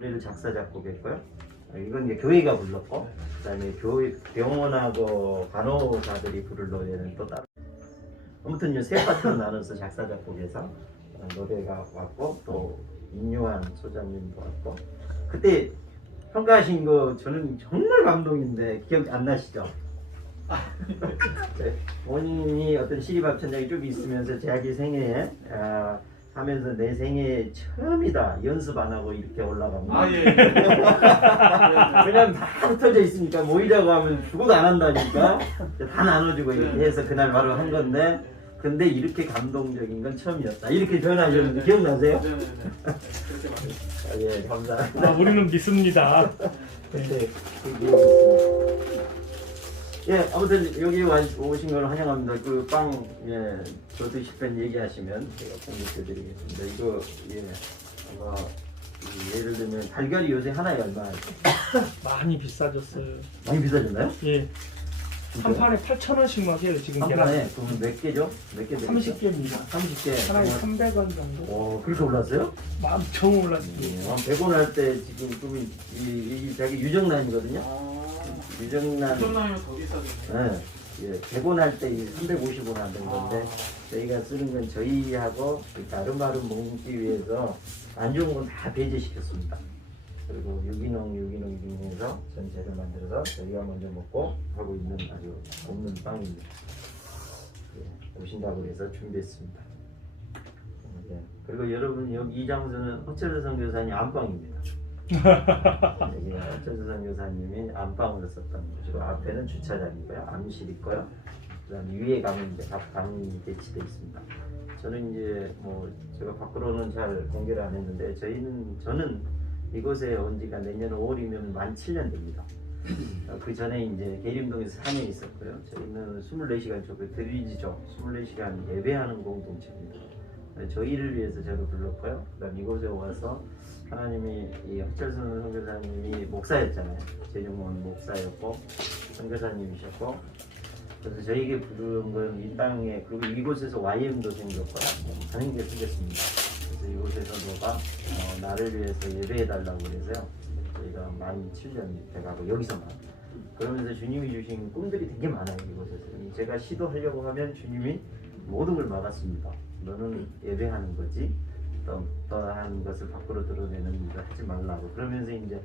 노래를 작사 작곡했고요. 이건 이제 교회가 불렀고, 그다음에 교회 병원하고 간호사들이 부를 노래는 또 따로. 아무튼 이세 파트로 나눠서 작사 작곡해서 노래가 왔고, 또 인요한 소장님도 왔고, 그때 평가하신 거 저는 정말 감동인데 기억 안 나시죠? 네, 본인이 어떤 시립합천장이 좀 있으면서 자기 생애에 하면서 내 생애 처음이다 연습 안 하고 이렇게 올라간 거. 예. 왜냐면 다 흩어져 있으니까 모이자고 하면 죽어도 안 한다니까 다 나눠주고 이렇게 해서 그날 바로 한 건데, 근데 이렇게 감동적인 건 처음이었다 이렇게 표현하셨는데 기억나세요? 네네네. 그렇게 말했어요. 예, 감사합니다. 우리는 믿습니다. 네, 그게 있습니다. 예, 아무튼 여기 오신 걸 환영합니다. 그 빵, 예, 저 드실 분 얘기하시면 제가 공개해드리겠습니다. 이거, 예, 아마, 예를 들면 달걀이 요새 하나에 얼마예요? 많이 비싸졌어요. 많이 비싸졌나요? 예. 한 판에 8,000원씩 막 해요, 지금. 한 판에? 그러면 몇 개죠? 몇 개? 30개입니다. 30개. 하나에 300원 정도? 그렇게 올랐어요? 엄청 올랐죠. 한 100원 할 때 지금 그러면 이 자기 유정란이거든요? 유정란. 유정란이면 더 비싸졌네. 예, 100원 할 때 350원 하는 건데, 저희가 쓰는 건 저희하고 아름아름 먹기 위해서 안 좋은 건 다 배제시켰습니다. 그리고 유기농에서 전체를 만들어서 저희가 먼저 먹고 하고 있는 아주 없는 빵입니다. 예, 오신다고 해서 준비했습니다. 예, 그리고 여러분 여기 이 장소는 허철 선교사님 안방입니다. 여기 허철 선교사님이 안방으로 썼던 곳이고, 앞에는 주차장이고요, 암실 있고요. 그다음 위에 가면 이제 각 방이 배치되어 있습니다. 저는 이제 뭐 제가 밖으로는 잘 공개를 안 했는데 저는 이곳에 온 지가 내년 5월이면 만 7년 됩니다. 그 전에 이제 계림동에서 4년 있었고요. 저희는 24시간 드리지죠. 24시간 예배하는 공동체입니다. 저희를 위해서 저를 불렀고요. 그다음 이곳에 와서 하나님이 이 허철선 선교사님이 목사였잖아요. 재정원 목사였고 선교사님이셨고, 그래서 저에게 부른 건 이 땅에, 그리고 이곳에서 YM도 생겼고요. 하는 게 생겼습니다. 그래서 이곳에서 너가 나를 위해서 예배해달라고 그래서요. 저희가 만 7년 돼가고 여기서만. 그러면서 주님이 주신 꿈들이 되게 많아요. 이곳에서. 제가 시도하려고 하면 주님이 모든 걸 막았습니다. 너는 예배하는 거지, 어떠한 것을 밖으로 드러내는 일을 하지 말라고. 그러면서 이제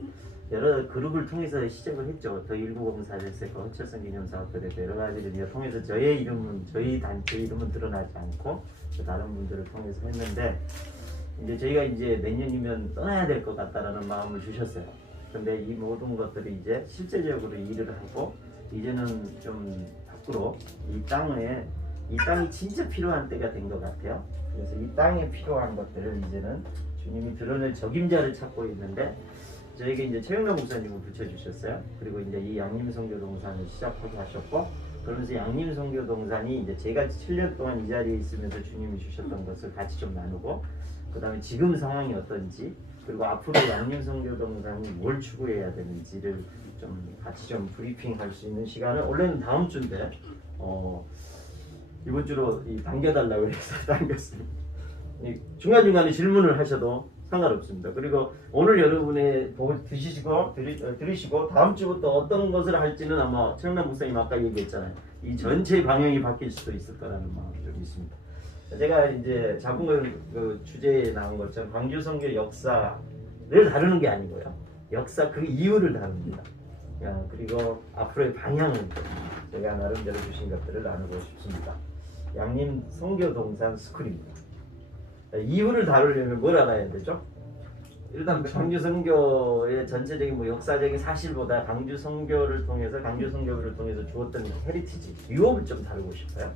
여러 그룹을 통해서 시작을 했죠. 더 1904에서 허철선 기념사업들에 여러 가지를 통해서 저희 단체 이름은 드러나지 않고 다른 분들을 통해서 했는데, 이제 저희가 이제 내년이면 떠나야 될 것 같다라는 마음을 주셨어요. 근데 이 모든 것들이 이제 실제적으로 일을 하고, 이제는 좀 밖으로 이 땅이 진짜 필요한 때가 된 것 같아요. 그래서 이 땅에 필요한 것들을 이제는 주님이 드러낼 적임자를 찾고 있는데, 저에게 이제 최영남 목사님을 붙여주셨어요. 그리고 이제 이 양림선교동산을 시작하게 하셨고, 그러면서 양림선교동산이 이제 제가 7년 동안 이 자리에 있으면서 주님이 주셨던 것을 같이 좀 나누고, 그 다음에 지금 상황이 어떤지, 그리고 앞으로 양림선교동산이 뭘 추구해야 되는지를 좀 같이 좀 브리핑할 수 있는 시간을, 원래는 다음 주인데 이번 주로 당겨달라고 해서 당겼습니다. 중간중간에 질문을 하셔도 상관없습니다. 그리고 오늘 여러분의 들으시고 다음 주부터 어떤 것을 할지는 아마 최영남 목사님 아까 얘기했잖아요. 이 전체 방향이 바뀔 수도 있을 거라는 마음이 좀 있습니다. 제가 이제 잡은 그 주제에 나온 것처럼 광주 선교 역사를 다루는 게 아니고요. 역사 그 이유를 다룹니다. 그리고 앞으로의 방향을 제가 나름대로 주신 것들을 나누고 싶습니다. 양림 선교동산 스쿨입니다. 이유를 다루려면 뭘 알아야 되죠? 일단 광주 선교의 전체적인 역사적인 사실보다 광주 선교를 통해서 주었던 헤리티지, 유업을 좀 다루고 싶어요.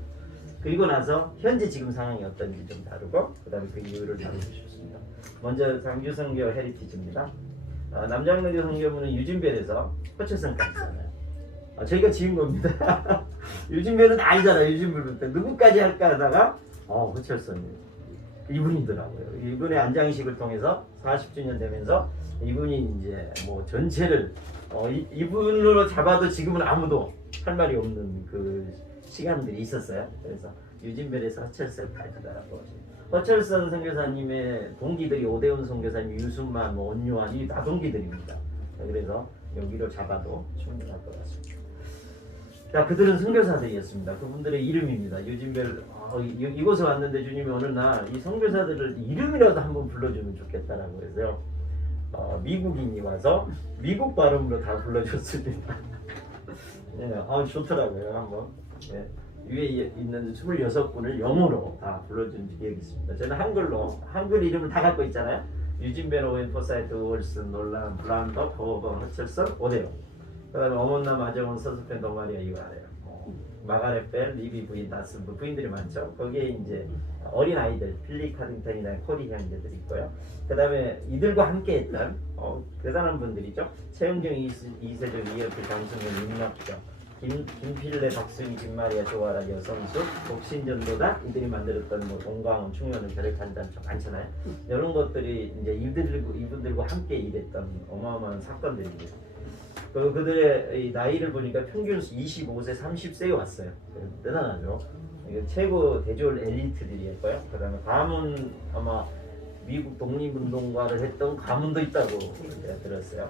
그리고 나서 현재 지금 상황이 어떤지 좀 다루고, 그 다음에 그 이유를 다루고 싶습니다. 먼저 광주 선교 헤리티지입니다. 남장로교 선교문은 유진별에서 허철선까지 있잖아요. 저희가 지은 겁니다. 유진별은 다 알잖아요. 유진별 때 누구까지 할까 하다가 허철선이에요. 이분이더라고요. 이분의 안장식을 통해서 40주년 되면서 이분이 이제 뭐 전체를 이분으로 잡아도 지금은 아무도 할 말이 없는 그 시간들이 있었어요. 그래서 유진별에서 허철선까지라고 허철선 선교사님의 동기들이 오대훈 선교사님, 유순만, 뭐 온유한 이 다 동기들입니다. 그래서 여기로 잡아도 충분할 것 같습니다. 자, 그들은 선교사들이었습니다. 그분들의 이름입니다. 유진별 이곳에 왔는데 주님이 어느 날 이 선교사들을 이름이라도 한번 불러주면 좋겠다라고 해서요. 미국인이 와서 미국 발음으로 다 불러줬습니다. 네, 좋더라고요. 한번 네, 위에 있는 26분을 영어로 다 불러준 기억이 있습니다. 저는 한글 이름을 다 갖고 있잖아요. 유진벨, 오웬, 포사이트, 월슨, 놀란, 블란더, 버번, 허철선, 오데오. 그다음에 어머나, 마정원, 서스펜, 도마리아 이거 알아요. 마가렛 벨, 리비 부인, 다슨 부인들이 많죠. 거기에 이제 어린 아이들, 필리 카딩턴이나 코리 형제들이 있고요. 그다음에 이들과 함께했던 대단한 분들이죠. 최영정, 이세정, 이혁필, 강승현, 윤낙정, 김필래, 박승희, 김마리아, 조아라, 여성수, 독신전도단 이들이 만들었던 뭐 동광원, 충현은 결핵한단처 많잖아요. 이런 것들이 이제 이분들과 함께 일했던 어마어마한 사건들입니다. 그들의 이 나이를 보니까 평균 25세, 30세에 왔어요. 대단하죠. 이게 최고 대졸 엘리트들이었고요. 그다음에 가문 아마 미국 독립운동가를 했던 가문도 있다고 제가 들었어요.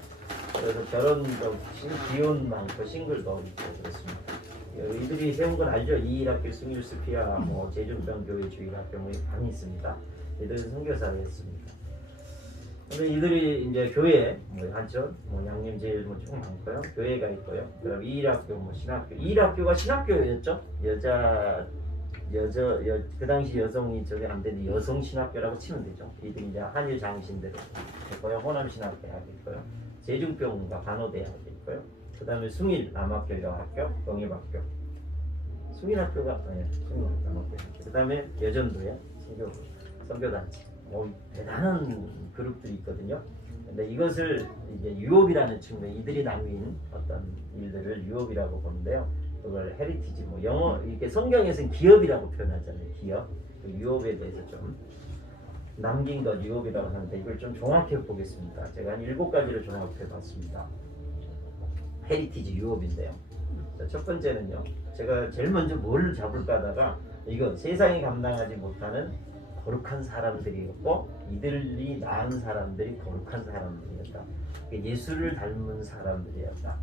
그래서 결혼도 기혼 많고 싱글도 있고 그렇습니다. 이들이 세운 건 알죠? 이일학교, 승일스피아, 뭐 제중병 교회 주일학교 뭐 많이 있습니다. 이들은 선교사였습니다. 이들이 이제 교회 한천, 양념제일 좀 많고요. 교회가 있고요. 그다음 이일학교, 신학교. 이일학교가 신학교였죠. 그 당시 여성이 저기 안 되는 여성 신학교라고 치면 되죠. 이들이 이제 한일 장신대로 있고요. 호남 신학대학 있고요. 제중병과 간호대학 있고요. 그다음에 숭일 남학교여학교, 동입학교. 숭일학교가 숭일 남학교. 그다음에 여전도에 선교단체. 대단한 그룹들이 있거든요. 근데 이것을 이제 유업이라는 측면, 이들이 남긴 어떤 일들을 유업이라고 보는데요. 그걸 헤리티지, 영어 이렇게 성경에서는 기업이라고 표현하잖아요. 기업, 그 유업에 대해서 좀 남긴 것 유업이라고 하는데 이걸 좀 종합해 보겠습니다. 제가 한 7가지를 종합해 봤습니다. 헤리티지 유업인데요. 자, 첫 번째는요. 제가 제일 먼저 뭘 잡을까 하다가 이거 세상이 감당하지 못하는 거룩한 사람들이었고 이들이 낳은 사람들이 거룩한 사람들이었다. 예수를 닮은 사람들이었다.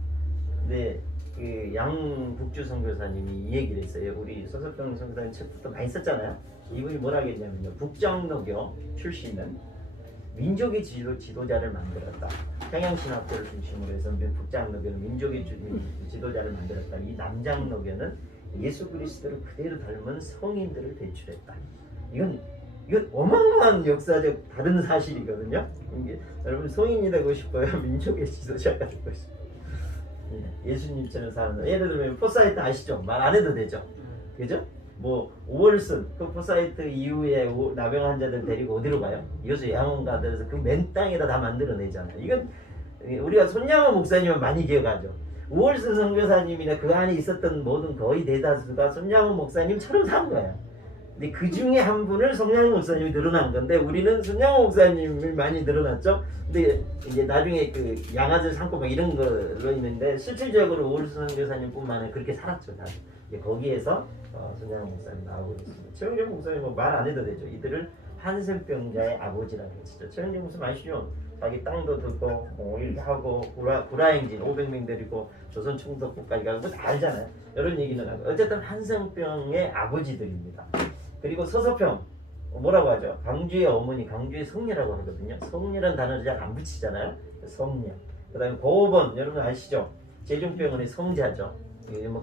근데 그 양국주 선교사님이 이 얘기를 했어요. 우리 서석병 선교사님 책도 많이 썼잖아요. 이분이 뭐라 했냐면요. 북정너교 출신은 민족의 지도자를 만들었다. 평양신학교를 중심으로 해서 북장너교는 민족의 지도자를 만들었다. 이 남장너교는 예수 그리스도를 그대로 닮은 성인들을 배출했다. 이건 어마어마한 역사적 다른 사실이거든요. 이게 여러분 성인이 되고 싶어요? 민족의 지도자가 되고 싶어요? 예수님처럼 사는 예를 들면 포사이트 아시죠? 말 안 해도 되죠? 그죠? 오월슨 그 포사이트 이후에 나병 환자들 데리고 어디로 가요? 여수 양원가들에서 그 맨 땅에다 다 만들어내잖아요. 이건 우리가 손양호 목사님은 많이 기억하죠. 우월슨 선교사님이나 그 안에 있었던 모든 거의 대다수가 손양호 목사님처럼 산 거예요. 근데 그 중에 한 분을 손양호 목사님이 늘어난 건데 우리는 손양호 목사님을 많이 늘어났죠. 근데 이제 나중에 그 양아들 삼고 막 이런 걸로 있는데 실질적으로 우월순 선교사님뿐만 아니라 그렇게 살았죠. 다들. 이제 거기에서 손양호 목사님 나오고 있습니다. 최영정 목사님 말 안 해도 되죠. 이들을 한센병자의 아버지라고 했죠. 최영정 목사님 아시죠? 자기 땅도 듣고 이렇게 하고 구라행진 500명 데리고 조선 총독부까지 가고 다 알잖아요. 이런 얘기는 하고 어쨌든 한센병의 아버지들입니다. 그리고 서서평 뭐라고 하죠? 강주의 어머니, 강주의 성녀라고 하거든요. 성녀라는 단어를 잘 안 붙이잖아요. 성녀. 그 다음에 고호번 여러분 아시죠? 제중병원의 성자죠.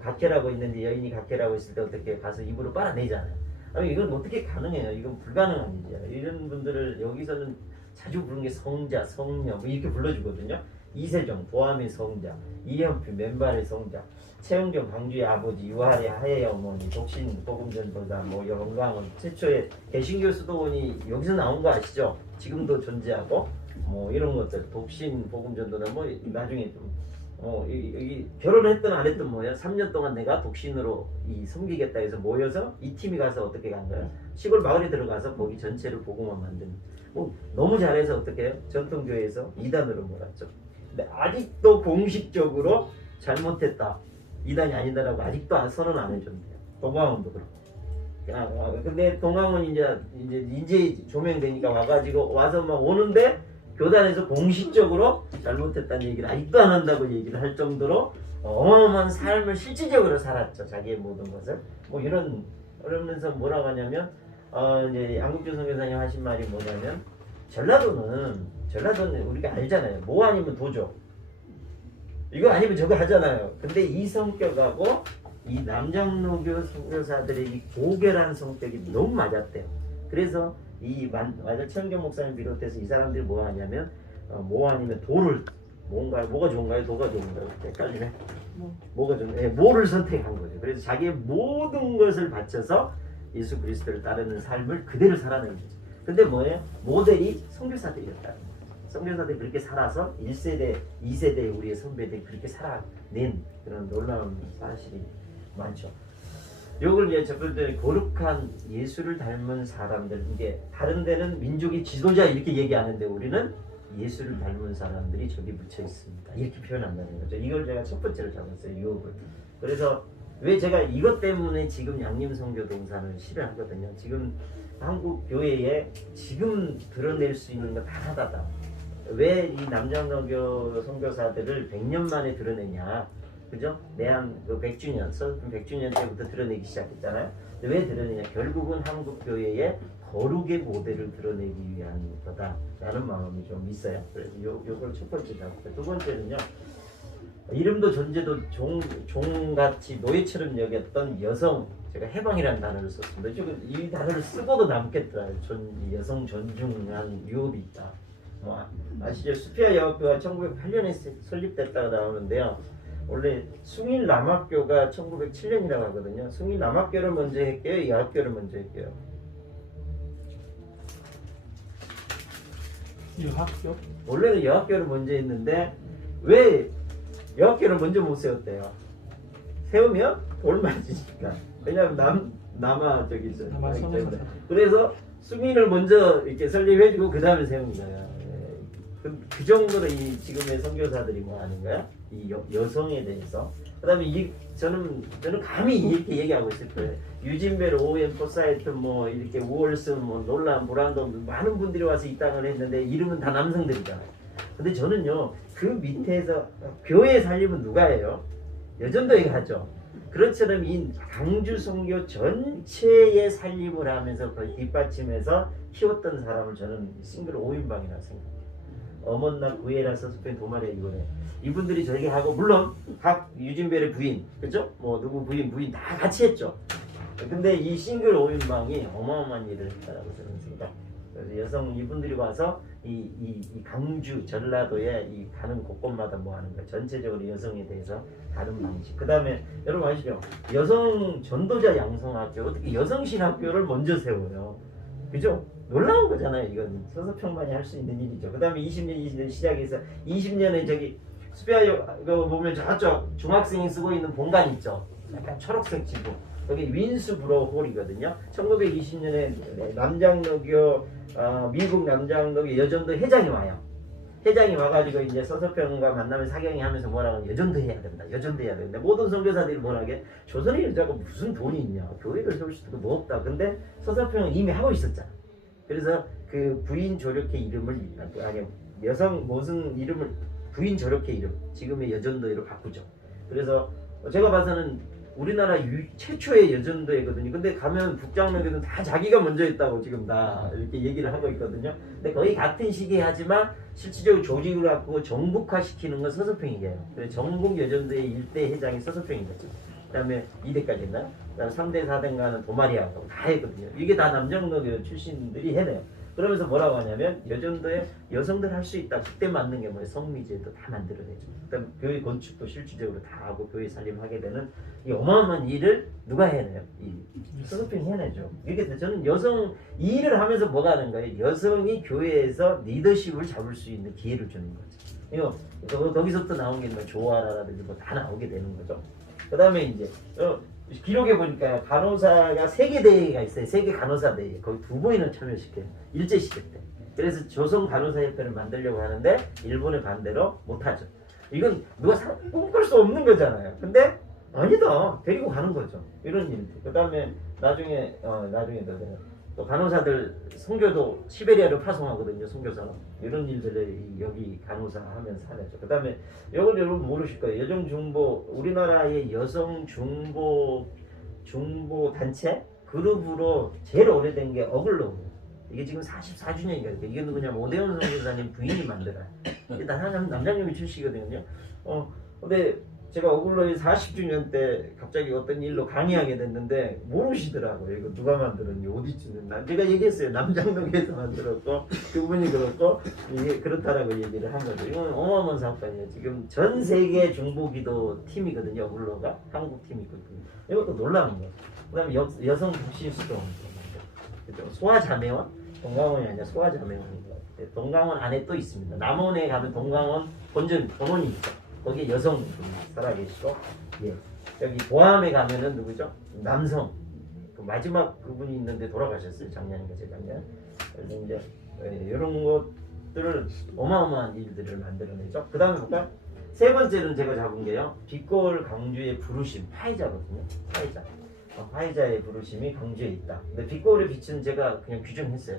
각혈하고 있는데 여인이 각혈하고 있을 때 어떻게 가서 입으로 빨아내잖아요. 아니 이건 어떻게 가능해요? 이건 불가능한 일이에요. 이런 분들을 여기서는 자주 부르는 게 성자, 성녀 이렇게 불러주거든요. 이세종, 보암의 성자, 이현표, 맨발의 성자, 최영정, 광주의 아버지, 유할의 하예의 어머니, 독신, 복음전도자, 영광원 최초의 개신교 수도원이 여기서 나온 거 아시죠? 지금도 존재하고 이런 것들, 독신, 복음전도자 나중에 좀 여기 결혼했든 안 했든 3년 동안 내가 독신으로 섬기겠다 해서 모여서 이 팀이 가서 어떻게 간 거야? 시골 마을에 들어가서 거기 전체를 복음화 만드는. 너무 잘해서 어떻게 해요? 전통교회에서 이단으로 몰았죠. 근데 아직도 공식적으로 잘못했다. 이단이 아니다라고 아직도 선언 안 해줬네요. 동광원도 그렇고. 근데 동강은 이제 조명되니까 와서 막 오는데 교단에서 공식적으로 잘못했다는 얘기를 아직도 안 한다고 얘기를 할 정도로 어마어마한 삶을 실질적으로 살았죠. 자기의 모든 것을. 뭐 그러면서 뭐라고 하냐면 이제 양국주 선교사님 하신 말이 뭐냐면 전라도는 우리가 알잖아요. 뭐 아니면 도죠. 이거 아니면 저거 하잖아요. 근데 이 성격하고 이 남장로교 선교사들의 이 고결한 성격이 너무 맞았대요. 그래서 이 천경 목사님 비롯해서 이 사람들이 뭐 하냐면 뭐 아니면 도를 뭐가 좋은가요? 도가 좋은가요? 헷갈리네. 뭐가 좋은? 뭐를 선택한 거죠. 그래서 자기의 모든 것을 바쳐서 예수 그리스도를 따르는 삶을 그대로 살아낸 거죠. 근데 뭐예요? 모델이 선교사들이었다는 거예요. 선교사들이 그렇게 살아서 1세대, 2세대 우리의 선배들이 그렇게 살아낸 그런 놀라운 사실이 많죠. 요걸 이제 첫 번째 거룩한 예수를 닮은 사람들, 이게 다른 데는 민족의 지도자 이렇게 얘기하는데 우리는 예수를 닮은 사람들이 저기 묻혀 있습니다. 이렇게 표현한다는 거죠. 이걸 제가 첫 번째로 잡았어요. 유혹을. 그래서 왜 제가 이것 때문에 지금 양림선교동산을 실현하거든요. 지금 한국 교회에 지금 드러낼 수 있는 거 다 하다다. 왜 이 남장선교 선교사들을 100년 만에 드러내냐? 그죠? 내한 100주년, 100주년 때부터 드러내기 시작했잖아요. 왜 드러내냐? 결국은 한국 교회의 거룩의 모델을 드러내기 위한 거다라는 마음이 좀 있어요. 그래서 요걸 첫 번째 잡고요. 두 번째는요. 이름도 존재도 종같이 노예처럼 여겼던 여성, 제가 해방이라는 단어를 썼습니다. 이 단어를 쓰고도 남겠더라고요. 여성 존중한 유업이 있다. 뭐 아시죠? 수피아 여학교가 1908년에 설립됐다고 나오는데요. 원래 숭일 남학교가 1907년이라고 하거든요. 숭일 남학교를 먼저 했게요, 여학교를 먼저 했게요. 여학교? 원래는 여학교를 먼저 했는데 왜 여학교를 먼저 못 세웠대요? 세우면 돌 맞으니까. 왜냐면 남아 저기 있어요. 그래서 숭인을 먼저 이렇게 설립해주고 그 다음에 세운 거예요. 그 정도로 이 지금의 선교사들이 뭐 하는 거야? 이 여성에 대해서. 그다음에 저는 감히 이렇게 얘기하고 있을 거예요. 유진벨, 오웬, 포사이트, 뭐 이렇게 우월슨, 뭐 놀란, 브란도 많은 분들이 와서 이 땅을 했는데 이름은 다 남성들이잖아요. 근데 저는요 그 밑에서 교회 살림은 누가 해요? 여전도에 하죠. 그렇처럼 이 강주 선교 전체의 살림을 하면서 거의 뒷받침해서 키웠던 사람을 저는 싱글 5인방이라고 생각해요. 어머나 구애라 서스펜 도마리아 이거네. 이분들이 저렇게 하고 물론 각 유진벨의 부인, 그죠? 뭐 누구 부인 다 같이 했죠. 근데 이 싱글 5인방이 어마어마한 일을 했다라고 저는 생각. 그래서 여성 이분들이 와서 이 강주 전라도에 이 가는 곳곳마다 뭐 하는 거 전체적으로 여성에 대해서 다른 방식. 그 다음에 여러분 아시죠? 여성 전도자 양성학교 어떻게 여성 신학교를 먼저 세워요? 그죠? 놀라운 거잖아요. 이건 서서평만이 할 수 있는 일이죠. 그 다음에 20년 시작해서 20년에 저기 수비아 보면 저쪽 중학생이 쓰고 있는 본관 있죠. 약간 초록색 지붕. 여기 윈스브로 홀이거든요. 1920년에 남장로교 미국 남장로교 여전도 회장이 와요. 회장이 와가지고 이제 서서평과 만나면 사경이 하면서 뭐라고 하면 여전도 해야 된다. 여전도 해야 된다. 모든 선교사들이 뭐라게 조선의 여자가 무슨 돈이 있냐. 교회를 세울 수도 뭐 없다. 근데 서서평은 이미 하고 있었잖아. 그래서 그 부인 조력회 이름을 아니 여성 무슨 이름을 부인 조력회 이름 지금의 여전도회로 바꾸죠. 그래서 제가 봐서는 우리나라 최초의 여전도회거든요. 근데 가면 북장로교는 다 자기가 먼저 했다고 지금 다 이렇게 얘기를 하고 있거든요. 근데 거의 같은 시기에 하지만 실질적으로 조직을 갖고 정북화시키는 건 서서평이에요. 그래서 전국 여전도회 일대 회장이 서서평인 거죠. 그다음에 2대까지 했나? 그다음에 3대 4대가는 도마리아하고 다 했거든요. 이게 다 남장로교 출신들이 해내요. 그러면서 뭐라고 하냐면 여전도에 여성들 할 수 있다. 그때 만든 게 뭐예요? 성미제도 다 만들어내죠. 그다음 교회 건축도 실질적으로 다 하고 교회 살림하게 되는 이 어마어마한 일을 누가 해내요? 이 서서평이 해내죠. 이게 저는 여성 이 일을 하면서 뭐가 하는 거예요? 여성이 교회에서 리더십을 잡을 수 있는 기회를 주는 거죠. 이거 거기서부터 나온 게 뭐 조아라라든지 뭐 다 나오게 되는 거죠. 그 다음에 이제 기록에 보니까 간호사가 3개 대회가 있어요. 3개 간호사 대회. 거기 2번이나 참여시켜요. 일제시대 때. 그래서 조선 간호사협회를 만들려고 하는데 일본의 반대로 못하죠. 이건 누가 꿈꿀 수 없는 거잖아요. 근데 아니다. 데리고 가는 거죠. 이런 일들. 그 다음에 나중에 또 간호사들 선교도 시베리아로 파송하거든요. 선교사로. 이런 일들을 여기 간호사 하면서 하죠. 그 다음에 이걸 여러분 모르실 거예요. 여성 중보, 우리나라의 여성 중보 단체 그룹으로 제일 오래된 게 어글로예요. 이게 지금 44주년이거든요. 이게 누구냐면 오대훈 선교사님 부인이 만들어요. 이게 남장님이 출시거든요. 근데 제가 어글로의 40주년 때 갑자기 어떤 일로 강의하게 됐는데 모르시더라고요. 이거 누가 만들었니? 어디쯤? 제가 얘기했어요. 남장동에서 만들었고 그분이 그렇고 이게 그렇다라고 얘기를 한 거죠. 이건 어마어마한 사건이에요. 지금 전 세계 중보기도 팀이거든요. 어글로가 한국 팀이거든요. 이것도 놀라운 거예요. 그다음에 여성 북신수도 소아자매원 동강원이 아니라 소아자매원이고 동강원 안에 또 있습니다. 남원에 가면 동강원 본원이 있죠. 거기에 여성분이 살아계시고, 예. 여기 보암에 가면은 누구죠? 남성. 그 마지막 그분이 있는데 돌아가셨어요. 작년인가 재작년. 그래서 이제 이런 것들을 어마어마한 일들을 만들어내죠. 그 다음에 볼까요? 세 번째는 제가 잡은 게요. 빛골 강주의 부르심, 화이자거든요. 화이자. 화이자의 부르심이 강주에 있다. 근데 빛골의 빛은 제가 그냥 규정했어요.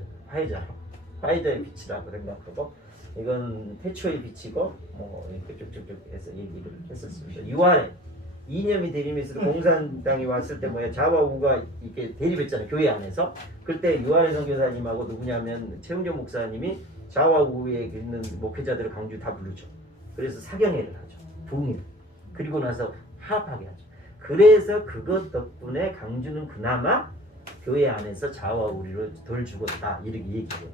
화이자의 빛이라고 생각하고. 이건 태초의 빛이고 뭐 이렇게 쭉쭉쭉 해서 얘기를 했었습니다. 6월에 이념이 대립해서 공산당이 왔을 때 뭐야 좌와 우가 이렇게 대립했잖아요. 교회 안에서. 그때 유아래 선교사님하고 누구냐면 최은경 목사님이 좌와 우에 있는 목회자들을 강주 다 부르죠. 그래서 사경회를 하죠. 부흥회. 그리고 나서 화합하게 하죠. 그래서 그것 덕분에 강주는 그나마 교회 안에서 좌와 우리로 덜 죽었다 이렇게 얘기해요.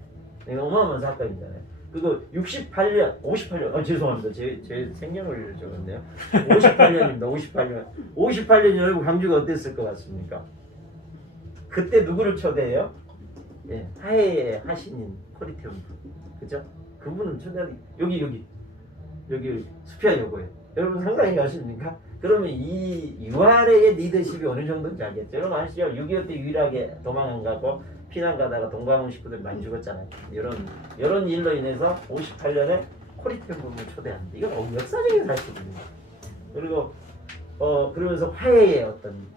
이거 어마어마한 사건이잖아요. 그거 58년, 죄송합니다. 제 생년월일을 적었네요. 58년입니다. 58년 여러분 강주가 어땠을 것 같습니까? 그때 누구를 초대해요? 예, 하해의 하신인 코리테움. 그죠? 그분은 초대하기, 여기 수피아 여고에. 여러분 상상이 가십니까? 그러면 이 유아래의 리더십이 어느 정도인지 알겠죠? 여러분 아시죠? 6.25 때 유일하게 도망 안 가고 피난 가다가 동강원 식구들 많이 죽었잖아요. 이런 일로 인해서 58년에 코리테움을 초대합니다. 이건 역사적인 사실입니다. 그리고 그러면서 화해의 어떤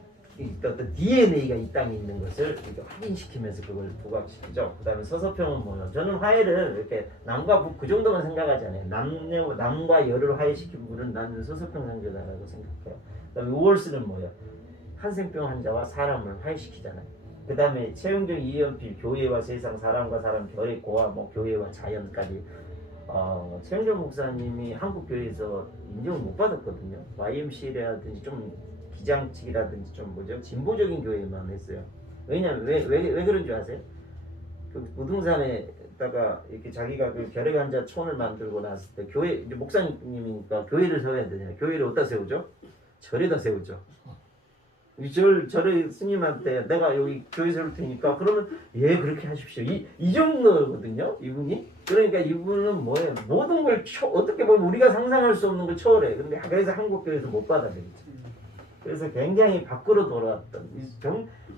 DNA가 이 땅에 있는 것을 이렇게 확인시키면서 그걸 부각시키죠. 그 다음에 서서평은 뭐예요? 저는 화해를 이렇게 남과 북 그 정도만 생각하지 않아요. 남과 여를 화해시킨 분은 나는 서서평 선교사라고 생각해요. 그 다음에 우월스는 뭐예요? 한센병 환자와 사람을 화해시키잖아요. 그 다음에 최영정 이연필 교회와 세상 사람과 사람 별의 고와 뭐 교회와 자연까지 최영정 목사님이 한국 교회에서 인정을 못 받았거든요. YMCA라든지 좀 기장측이라든지 좀 뭐죠 진보적인 교회만 했어요. 왜냐면 왜 그런 줄 아세요? 그 부동산에다가 이렇게 자기가 그 결핵 환자 촌을 만들고 났을 때 교회 이제 목사님이니까 교회를 세워야 되잖아요. 교회를 어디다 세우죠? 절에다 세우죠. 절의 스님한테 내가 여기 교회 세울 테니까 그러면 예 그렇게 하십시오. 이 정도거든요. 이분이. 그러니까 이분은 뭐예요? 모든 걸 어떻게 보면 우리가 상상할 수 없는 걸 초월해. 근데 그래서 한국 교회에서 못 받아들이죠. 그래서 굉장히 밖으로 돌아왔던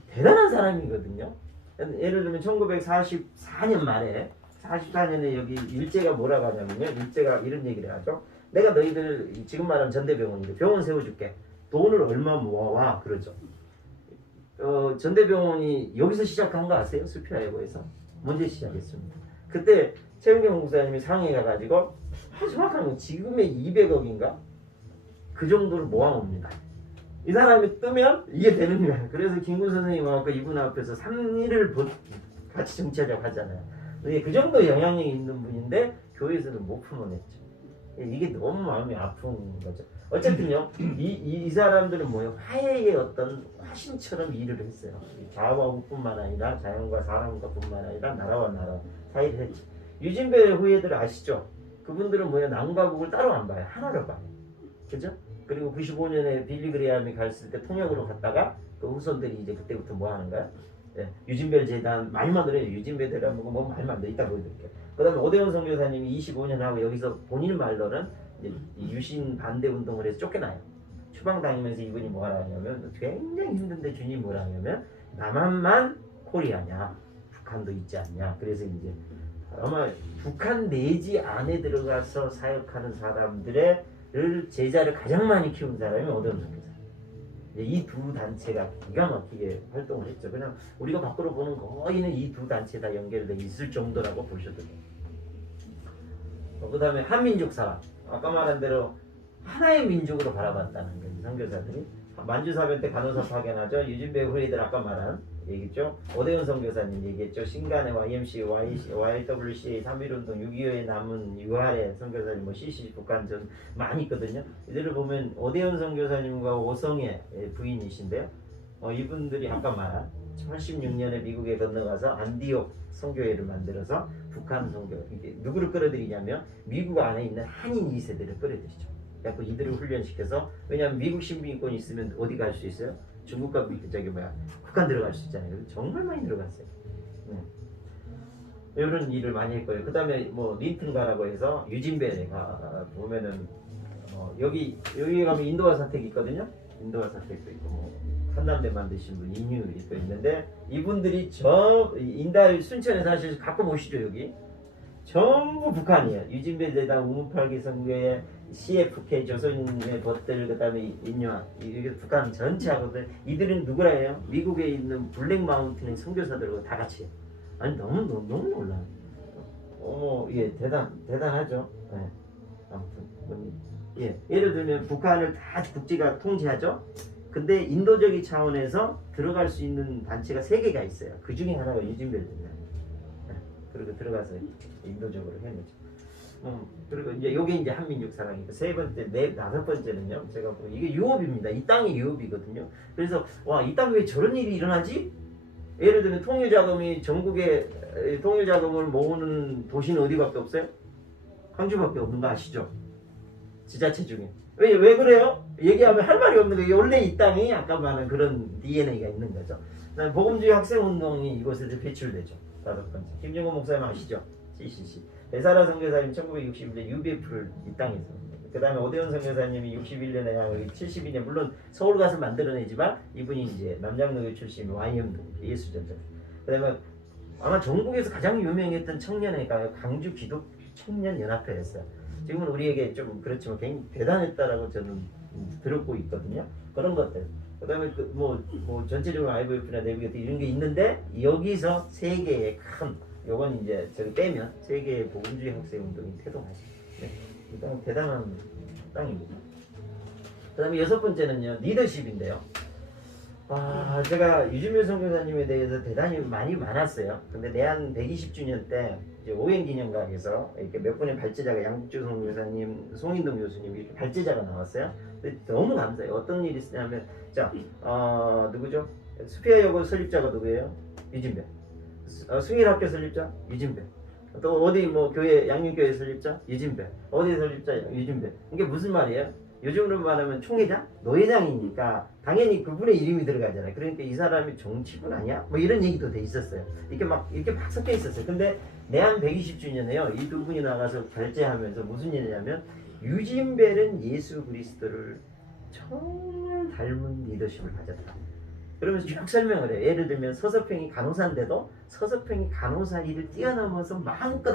대단한 사람이거든요. 예를 들면 1944년 말에 44년에 여기 일제가 뭐라고 하냐면요. 일제가 이런 얘기를 하죠. 내가 너희들 지금 말하는 전대병원인데 병원 세워줄게. 돈을 얼마 모아와 그러죠. 전대병원이 여기서 시작한 거 아세요? 수피아예고에서 먼저 시작했습니다. 그때 최은경 목사님이 상해 가가지고 정확한 건 지금의 200억인가 그 정도를 모아옵니다. 이 사람이 뜨면 이게 되는 거야. 그래서 김군 선생님하고 이분 앞에서 3일을 같이 정치하자고 하잖아요. 그 정도 영향력이 있는 분인데 교회에서는 못 품어냈죠. 이게 너무 마음이 아픈 거죠. 어쨌든요, 이 사람들은 뭐예요? 화해의 어떤 화신처럼 일을 했어요. 좌와 우뿐만 아니라 자연과 사람과 뿐만 아니라 나라와 나라 사이를 했죠. 유진배 후예들 아시죠? 그분들은 뭐예요? 남과 북을 따로 안 봐요. 하나로 봐요. 그죠? 그리고 95년에 빌리 그레함이 갔을 때 통역으로 갔다가 그 후손들이 이제 그때부터 뭐 하는 거야? 예, 유진별 재단 많이 만들어요. 유진배 대란 뭐 많이 만들어. 이따 보여드릴게요. 그 다음에 오대원 선교사님이 25년 하고 여기서 본인 말로는 이제 유신 반대 운동을 해서 쫓겨나요. 추방당하면서 이분이 뭐 하냐면 굉장히 힘든데 주님 뭐라 하냐면 남한만 코리아냐 북한도 있지 않냐. 그래서 이제 아마 북한 내지 안에 들어가서 사역하는 사람들의 제자를 가장 많이 키운 사람이 오대원 선교사. 이 두 단체가 기가 막히게 활동을 했죠. 그냥 우리가 밖으로 보는 거의는 이 두 단체 다 연결돼 있을 정도라고 보셔도 돼요. 그 다음에 한민족 사랑. 아까 말한 대로 하나의 민족으로 바라봤다는 거예요. 선교사들이. 만주사변 때 간호사 파견하죠. 유진배 후리들 아까 말한 얘기죠. 오대훈 선교사님 얘기했죠. 신간의 YMC, YWCA, 3.1운동, 6.25에 남은 UR의 선교사님, 뭐 CC 북한 전 많이 있거든요. 이들을 보면 오대훈 선교사님과 오성의 부인이신데요. 이분들이 아까 말한 86년에 미국에 건너가서 안디옥 선교회를 만들어서 북한 선교, 이게 누구를 끌어들이냐면 미국 안에 있는 한인 2세들을 끌어들이죠. 그래서 이들을 훈련시켜서, 왜냐하면 미국 신분권이 있으면 어디 갈 수 있어요? 중국과 북한 들어갈 수 있잖아요. 정말 많이 들어갔어요. 네. 이런 일을 많이 했고요. 그 다음에 뭐 린튼가라고 해서 유진배가 보면은 여기 가면 인도화 사택이 있거든요. 인도화 사택도 있고 뭐 한남대 만드신 분 인유도 있는데, 이분들이 인달 순천에 사실 가끔 오시죠. 여기 전부 북한이에요. 유진배 대당 우문팔기 선교회 CFK 조선인의 벗들, 그 다음에 인유아, 이게 북한 전체 하거든. 이들은 누구라해요? 미국에 있는 블랙 마운틴의 선교사들과 다 같이 해요. 아니 너무 놀라. 예, 대단하죠. 예. 아무튼 예, 예를 들면 북한을 다 국제가 통제하죠. 근데 인도적인 차원에서 들어갈 수 있는 단체가 3개가 있어요. 그 중에 하나가 유진벨입니다. 예, 그리고 들어가서 인도적으로 해내죠. 그리고 이제 요게 이제 한민족 사랑이고, 3번째, 5번째는요. 제가 이게 유업입니다. 이 땅이 유업이거든요. 그래서 와, 이 땅에 왜 저런 일이 일어나지? 예를 들면 통일자금이 전국에 통일자금을 모으는 도시는 어디밖에 없어요? 광주밖에 없는 거 아시죠? 지자체 중에. 왜 그래요? 얘기하면 할 말이 없는 거예요. 원래 이 땅이 아까 말한 그런 DNA가 있는 거죠. 복음주의 학생운동이 이곳에서 배출되죠. 5번째. 김정은 목사님 아시죠? CCC. 배사라 선교사님 1961년 UBF를 이 땅에서. 그 다음에 오대훈 선교사님이 61년에 72년 물론 서울 가서 만들어내지만 이분이 이제 남장로교 출신 YM도 예수전자. 그 다음에 아마 전국에서 가장 유명했던 청년회가 강주 기독 청년 연합회였어요. 지금은 우리에게 좀 그렇지만 굉장히 대단했다라고 저는 들었고 있거든요. 그런 것들. 그 다음에 뭐 전체적으로 IVF나 내비게이터 이런 게 있는데, 여기서 3개의 큰, 요건 이제 저기 빼면 3개의 복음주의 학생운동이 태동하죠. 네. 일단 대단한 땅입니다. 그 다음에 6번째는요, 리더십인데요. 제가 유진배 선교사님에 대해서 대단히 많았어요. 근데 내한 120주년 때 이제 오행기념관에서 이렇게 몇 분의 발제자가, 양국주 선교사님, 송인동 교수님 이렇게 발제자가 나왔어요. 근데 너무 감사해요. 어떤 일이 있었냐면, 자, 누구죠? 수피아여고 설립자가 누구예요? 유진배. 승일학교 설립자? 유진배. 또 어디 뭐 교회, 양림교회 설립자? 유진배. 어디 설립자? 유진배. 이게 무슨 말이에요? 요즘으로 말하면 총회장? 노회장이니까 당연히 그분의 이름이 들어가잖아요. 그러니까 이 사람이 정치군 아니야? 뭐 이런 얘기도 돼 있었어요. 이렇게 막 섞여 있었어요. 근데 내한 120주년에요. 이 두 분이 나가서 결제하면서 무슨 일이냐면, 유진배는 예수 그리스도를 정말 닮은 리더십을 가졌다. 그러면서 쭉 설명을 해요. 예를 들면 서석평이 간호사인데도 서석평이 간호사 일을 뛰어넘어서 마음껏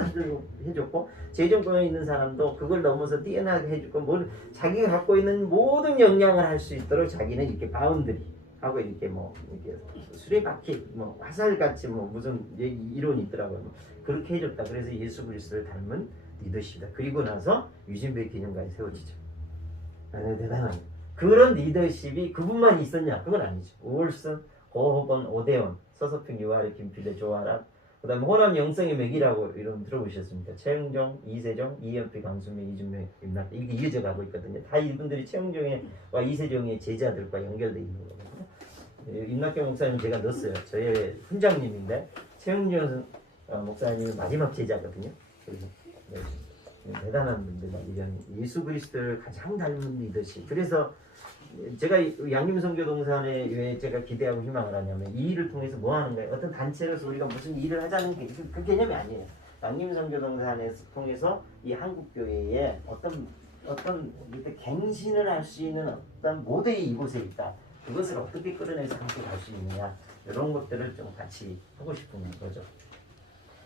해줬고, 재정권에 있는 사람도 그걸 넘어서 뛰어나게 해주고, 자기가 갖고 있는 모든 역량을 할 수 있도록 자기는 이렇게 바운드리 하고 이렇게 이렇게 수레바퀴 화살같이 무슨 이론이 있더라고요. 그렇게 해줬다. 그래서 예수 그리스도를 닮은 리더십이다. 그리고 나서 유진배 기념관이 세워지죠. 대단한 그런 리더십이 그분만 있었냐? 그건 아니죠. 우월선, 고호건, 오대원, 서석평, 유아래, 김필래, 조아람, 그 다음에 호남 영성의 맥이라고 이름 들어보셨습니까? 최영종, 이세종, 이연필, 강수명, 이준명, 임낙, 이게 이어져 가고 있거든요. 다 이분들이 최영종과 이세종의 제자들과 연결되어 있는 거거든요. 임낙경 목사님 제가 넣었어요. 저의 훈장님인데 최영종 목사님이 마지막 제자거든요. 그래서 대단한 분들이 이런 예수 그리스도를 가장 닮은 리더십. 그래서 제가 양림선교동산에 왜 제가 기대하고 희망을 하냐면, 이 일을 통해서 뭐 하는 거예요? 어떤 단체로서 우리가 무슨 일을 하자는 게 그 개념이 아니에요. 양림선교동산에 통해서 이 한국교회에 어떤 이렇게 갱신을 할 수 있는 어떤 모델이 이곳에 있다. 그것을 어떻게 끌어내서 함께 갈 수 있느냐, 이런 것들을 좀 같이 하고 싶은 거죠.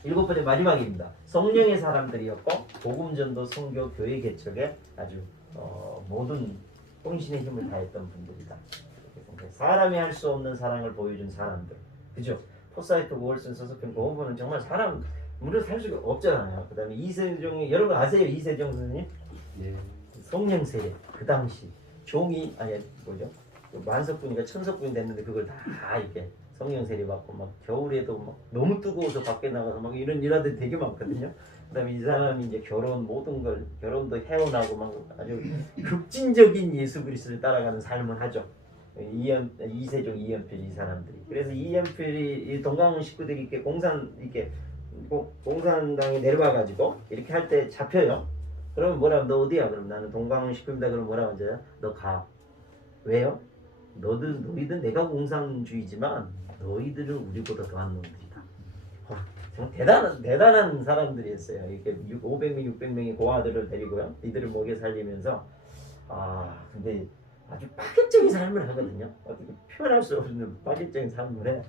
7번째 마지막입니다. 성령의 사람들이었고 복음전도, 선교, 교회 개척에 아주 모든 혼신의 힘을 다했던 분들이다. 사람이 할 수 없는 사랑을 보여준 사람들, 그죠? 포사이트 고월슨 서서편 그 부분은 정말 사람 무려 살 수가 없잖아요. 그다음에 이세종이 여러분 아세요? 이세종 선생님? 예. 성령세례 그 당시 종이 아니 뭐죠? 만석분이가 천석분이 됐는데 그걸 다 이렇게 성령세례 받고 막 겨울에도 막 너무 뜨거워서 밖에 나가서 막 이런 일화들이 되게 많거든요. 그다음에 이 사람이 이제 결혼 모든 걸 결혼도 해원하고 막 아주 급진적인 예수 그리스도를 따라가는 삶을 하죠. 이세종 이연필 이 사람들이. 그래서 이연필이 이 동강원 식구들이 이렇게 공산당에 내려와 가지고 이렇게 할 때 잡혀요. 그러면 뭐라고 너 어디야? 그럼 나는 동강원 식구입니다. 그럼 뭐라고 하죠? 너 가. 왜요? 너희들 내가 공산주의지만 너희들은 우리보다 더한 놈들이다. 정말 대단한 사람들이었어요. 이렇게 500명, 600명의 고아들을 데리고요. 이들을 먹여 살리면서 근데 아주 파격적인 삶을 하거든요. 어떻게 표현할 수 없는 파격적인 삶을 해.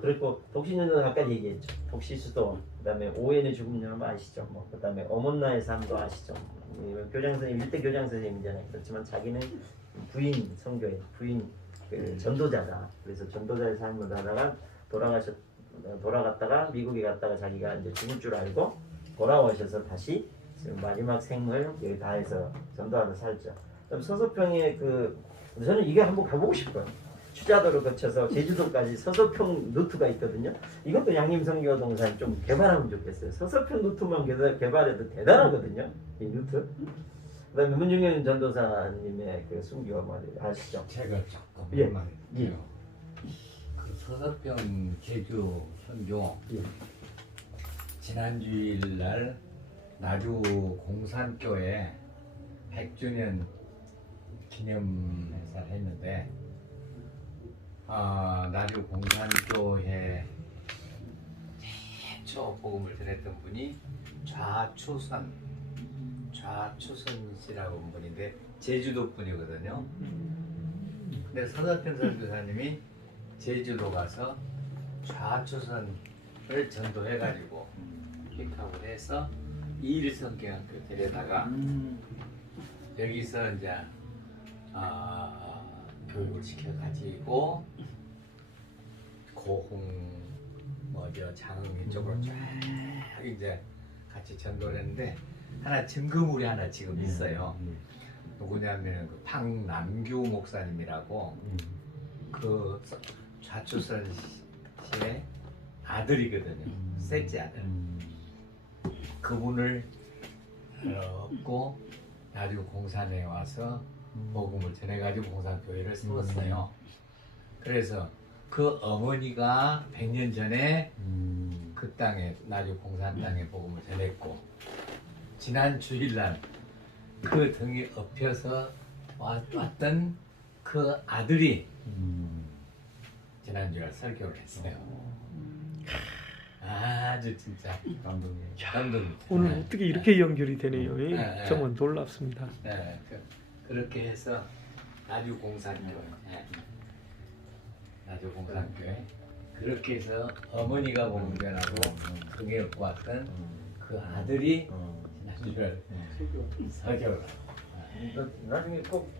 그리고 독신운동 아까 얘기했죠. 독시수도, 그다음에 오해의 죽음 여러분 아시죠? 뭐 그다음에 어머나의 삶도 아시죠? 교장 선생님 일대 교장 선생님이잖아요. 그렇지만 자기는 부인 선교의 부인 전도자다. 그래서 전도자의 삶을 하다가 돌아갔다가 미국에 갔다가 자기가 이제 죽을 줄 알고 돌아오셔서 다시 지금 마지막 생을 여기 다해서 전도하러 살죠. 그럼 서서평의 저는 이게 한번 가보고 싶어요. 추자도를 거쳐서 제주도까지 서서평 루트가 있거든요. 이것도 양림선교 동산 좀 개발하면 좋겠어요. 서서평 루트만 개발해도 대단하거든요. 이 루트. 그다음에 문중현 전도사님의 그 순교 아시죠? 제가 조금 예. 말할게요. 그 서서평 제주 선교 지난 주일날 나주 공산교회 100주년 기념 행사를 했는데 나주 공산교회 최초 복음을 전했던 분이 좌추선 씨라고 분인데 제주도 분이거든요. 근데 서서평 선교사님이 제주도 가서 좌추선을 전도해가지고 픽업을 해서 이일성경학교 데려다가 여기서 이제 교육을 시켜가지고 고흥 장흥 이쪽으로 쫙 이제 같이 전도를 했는데 하나 증거물이 하나 지금 있어요. 누구냐면 그 박남규 목사님이라고 그 좌추선 씨의 아들이거든요. 셋째 아들. 그분을 얻고 나중에 공산에 와서 복음을 전해가지고 공산교회를 세웠어요. 그래서 그 어머니가 100년 전에 그 땅에 나중에 공산 땅에 복음을 전했고 지난 주일날 그 등에 엎혀서 왔던 그 아들이 지난주에 설교를 했어요. 아주 진짜 감동이에요. 오늘 어떻게 이렇게 연결이 되네요. 네. 정말 놀랍습니다. 네, 그렇게 해서 나주 공산교회, 나주 공산교회 그렇게 해서 어머니가 복음전하고 등에 업고 왔던 그 아들이 지난주를 설교를 나중에 꼭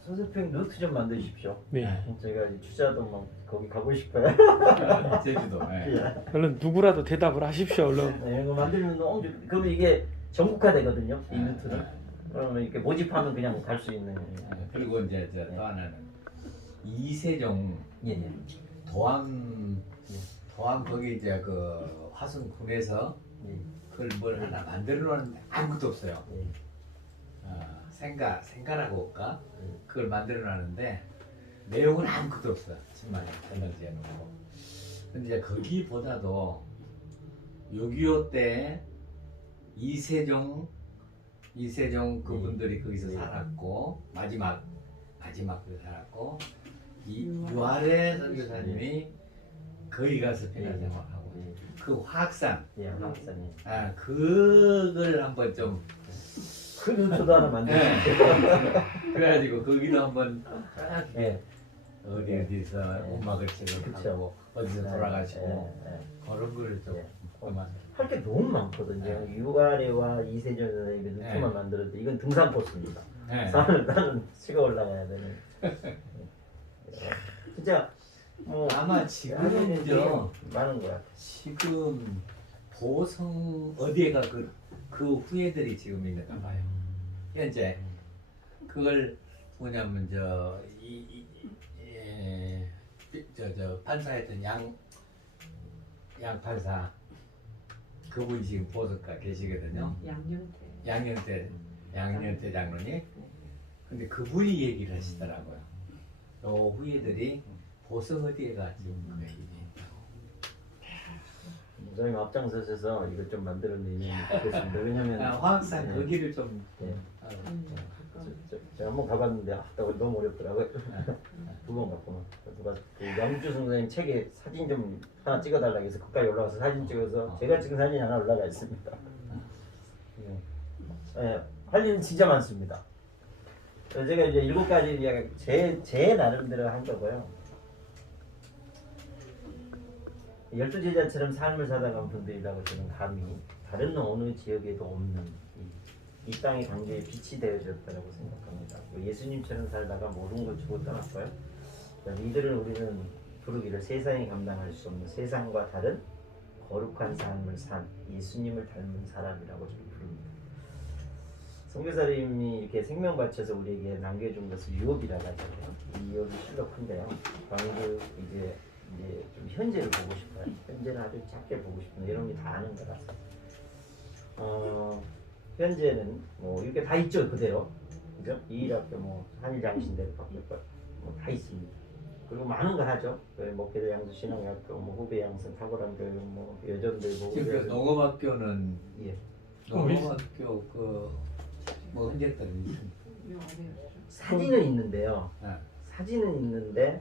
서서평 루트 좀 만드십시오. 네. 제가 추자도 막 거기 가고 싶어요. 제주도. 얼른 누구라도 대답을 하십시오. 얼른. 이런 거 만들면 너무 그러면 이게 전국화 되거든요. 이 루트는. 그러면 이렇게 모집하면 그냥 갈 수 있는. 그리고 이제 또 하나는 이세종 예. 도암 거기 이제 그 화순군에서 그걸 뭘 하나 만들어 놓았는데 아무것도 없어요. 생가라고 할까? 그걸 만들어 놨는데 내용은 아무것도 없어. 정말 에너지에 놓고. 근데 거기보다도 6.25 때 이세종 그분들이 거기서 살았고 마지막 그 살았고 이 유아래 선교사님이 거기 가서 비난 생활하고 그 화학산 화학산이. 그걸 한번 좀 그 루트도 하나 만드십시오. 그래가지고 거기도 한번 예. 어디서 음악을 지급하고 어디서 돌아가시고 그런 거를 좀 할 게 너무 많거든요. 유아래와 이세종 선생님의 루트만 만들어도 이건 등산 코스입니다. 산은 치고 올라가야 되는. 진짜 뭐 아마 지금은요 많은 거야. 지금 보성 어디에가 그 후예들이 지금 있는가 봐요. 현재 그걸 뭐냐면 저 판사했던 양 판사 그분이 지금 보석가 계시거든요. 양년태 장로님. 근데 그분이 얘기를 하시더라고요. 요 후예들이 보석 어디에가 지금 그 얘기 있다고. 목사님 앞장서셔서 이걸 좀 만들어내면 좋겠습니다. 왜냐면 화학산 네. 거기를 좀 네. 제가 한번 가봤는데 너무 어렵더라고요. 두 번 갔구나. 누가 그 양주 선생님 책에 사진 좀 하나 찍어달라고 해서 가까이 올라가서 사진 찍어서 제가 찍은 사진이 하나 올라가 있습니다. 네, 할 일은 진짜 많습니다. 제가 이제 7가지 이야기 제 나름대로 한 거고요. 12제자처럼 삶을 살아간 분들이라고 저는 감히 다른 어느 지역에도 없는 이 땅의 강조의 빛이 되어줬다고 생각합니다. 예수님처럼 살다가 모든 걸 주고 떠났고요. 이들은 우리는 부르기를 세상이 감당할 수 없는 세상과 다른 거룩한 삶을 산 예수님을 닮은 사람이라고 좀 부릅니다. 선교사님이 이렇게 생명 바쳐서 우리에게 남겨준 것을 유업이라고 하잖아요. 이 유업이 실로 큰데요. 광주 이제 좀 현재를 보고 싶어요. 현재는 아주 작게 보고 싶은데 여러분이 다 아는 거라서. 현재는 뭐 이렇게 다 있죠 그대로, 그죠? 이일학교 뭐 한일장신대로 바뀌었고 뭐다 있습니다. 그리고 많은 걸 하죠. 목회대 양수 신앙학교, 뭐 후배 양성 탁월한 교육, 뭐 여전들 뭐 지금 농업학교는 예. 농업학교 뭐 흔적들이 있습니다. 사진은 있는데요. 네. 사진은 있는데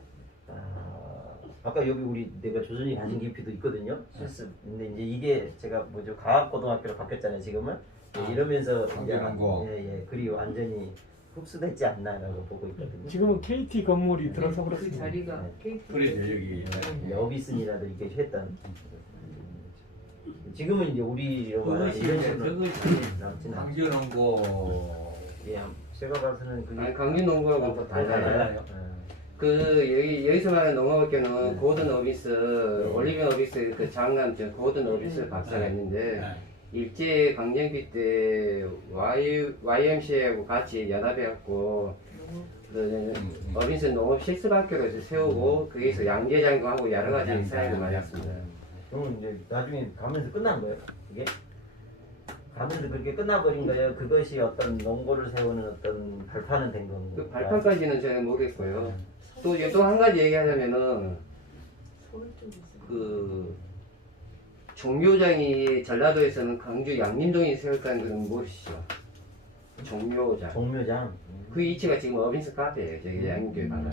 아까 여기 우리 내가 조선이 가진 깊이도 있거든요. 실습. 근데 이제 이게 제가 뭐죠 과학고등학교로 바뀌었잖아요. 지금은 이러면서 이제 예, 그리 완전히 흡수됐지 않나라고 보고 있거든요. 지금은 KT 건물이 들어서 그 그렇습니다. 자리가 그래서 여기 여비슨이라도 이렇게 했던. 지금은 이제 우리로 말하는 그것이 이런 이제 식으로 그것이 남진 않죠. 광주농고 예, 제가 봐서는 그게 아니 강진농구하고 또 달라요. 달라요. 그 여기서 말하는 농업학교는 네. 고든 어비스, 네. 올리비아 어비스 그 장남 저 고든 어비스 박사가 네. 있는데 네. 일제 강점기 때 YMCA하고 같이 연합해갖고 그 어비스 농업 실습학교를 세우고 거기서 양계장도 하고 여러 가지 사역을 많이 했습니다. 그럼 이제 나중에 가면서 끝난 거예요. 이게 가면서 그렇게 끝나버린 거예요. 그것이 어떤 농고를 세우는 어떤 발판은 된 건가요? 그 발판까지는 저는 모르겠고요. 또 한 가지 얘기하자면은 그 종묘장이 전라도에서는 강주 양림동에 세웠다는 건 모르시죠? 종묘장. 종묘장. 그 위치가 지금 어빈스 카페예요. 저기 양림교회 바다에.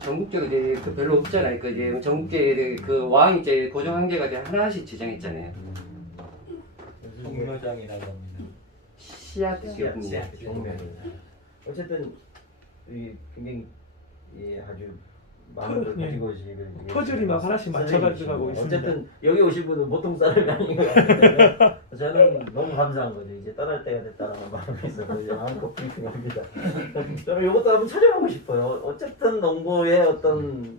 전국적으로 이제 그 별로 없잖아요. 그 이제 전국적으로 그 왕 이제 고종 황제가 이제 하나씩 지정했잖아요. 종묘장이라고 합니다. 씨앗 기업인데. 씨앗. 종묘. 어쨌든 이 굉장히 아주 많은 걸 예. 가지고 지금 퍼즐이 막 하나씩 맞춰가지고 가고 있습니다. 어쨌든 여기 오신 분은 보통 사람이 아닌 것 같은데 저는 너무 감사한 거죠. 이제 떠날 때가 됐다는 마음이 있어서 이제 마음껏 브리핑합니다. 저는 이것도 한번 찾아보고 싶어요. 어쨌든 농고에 어떤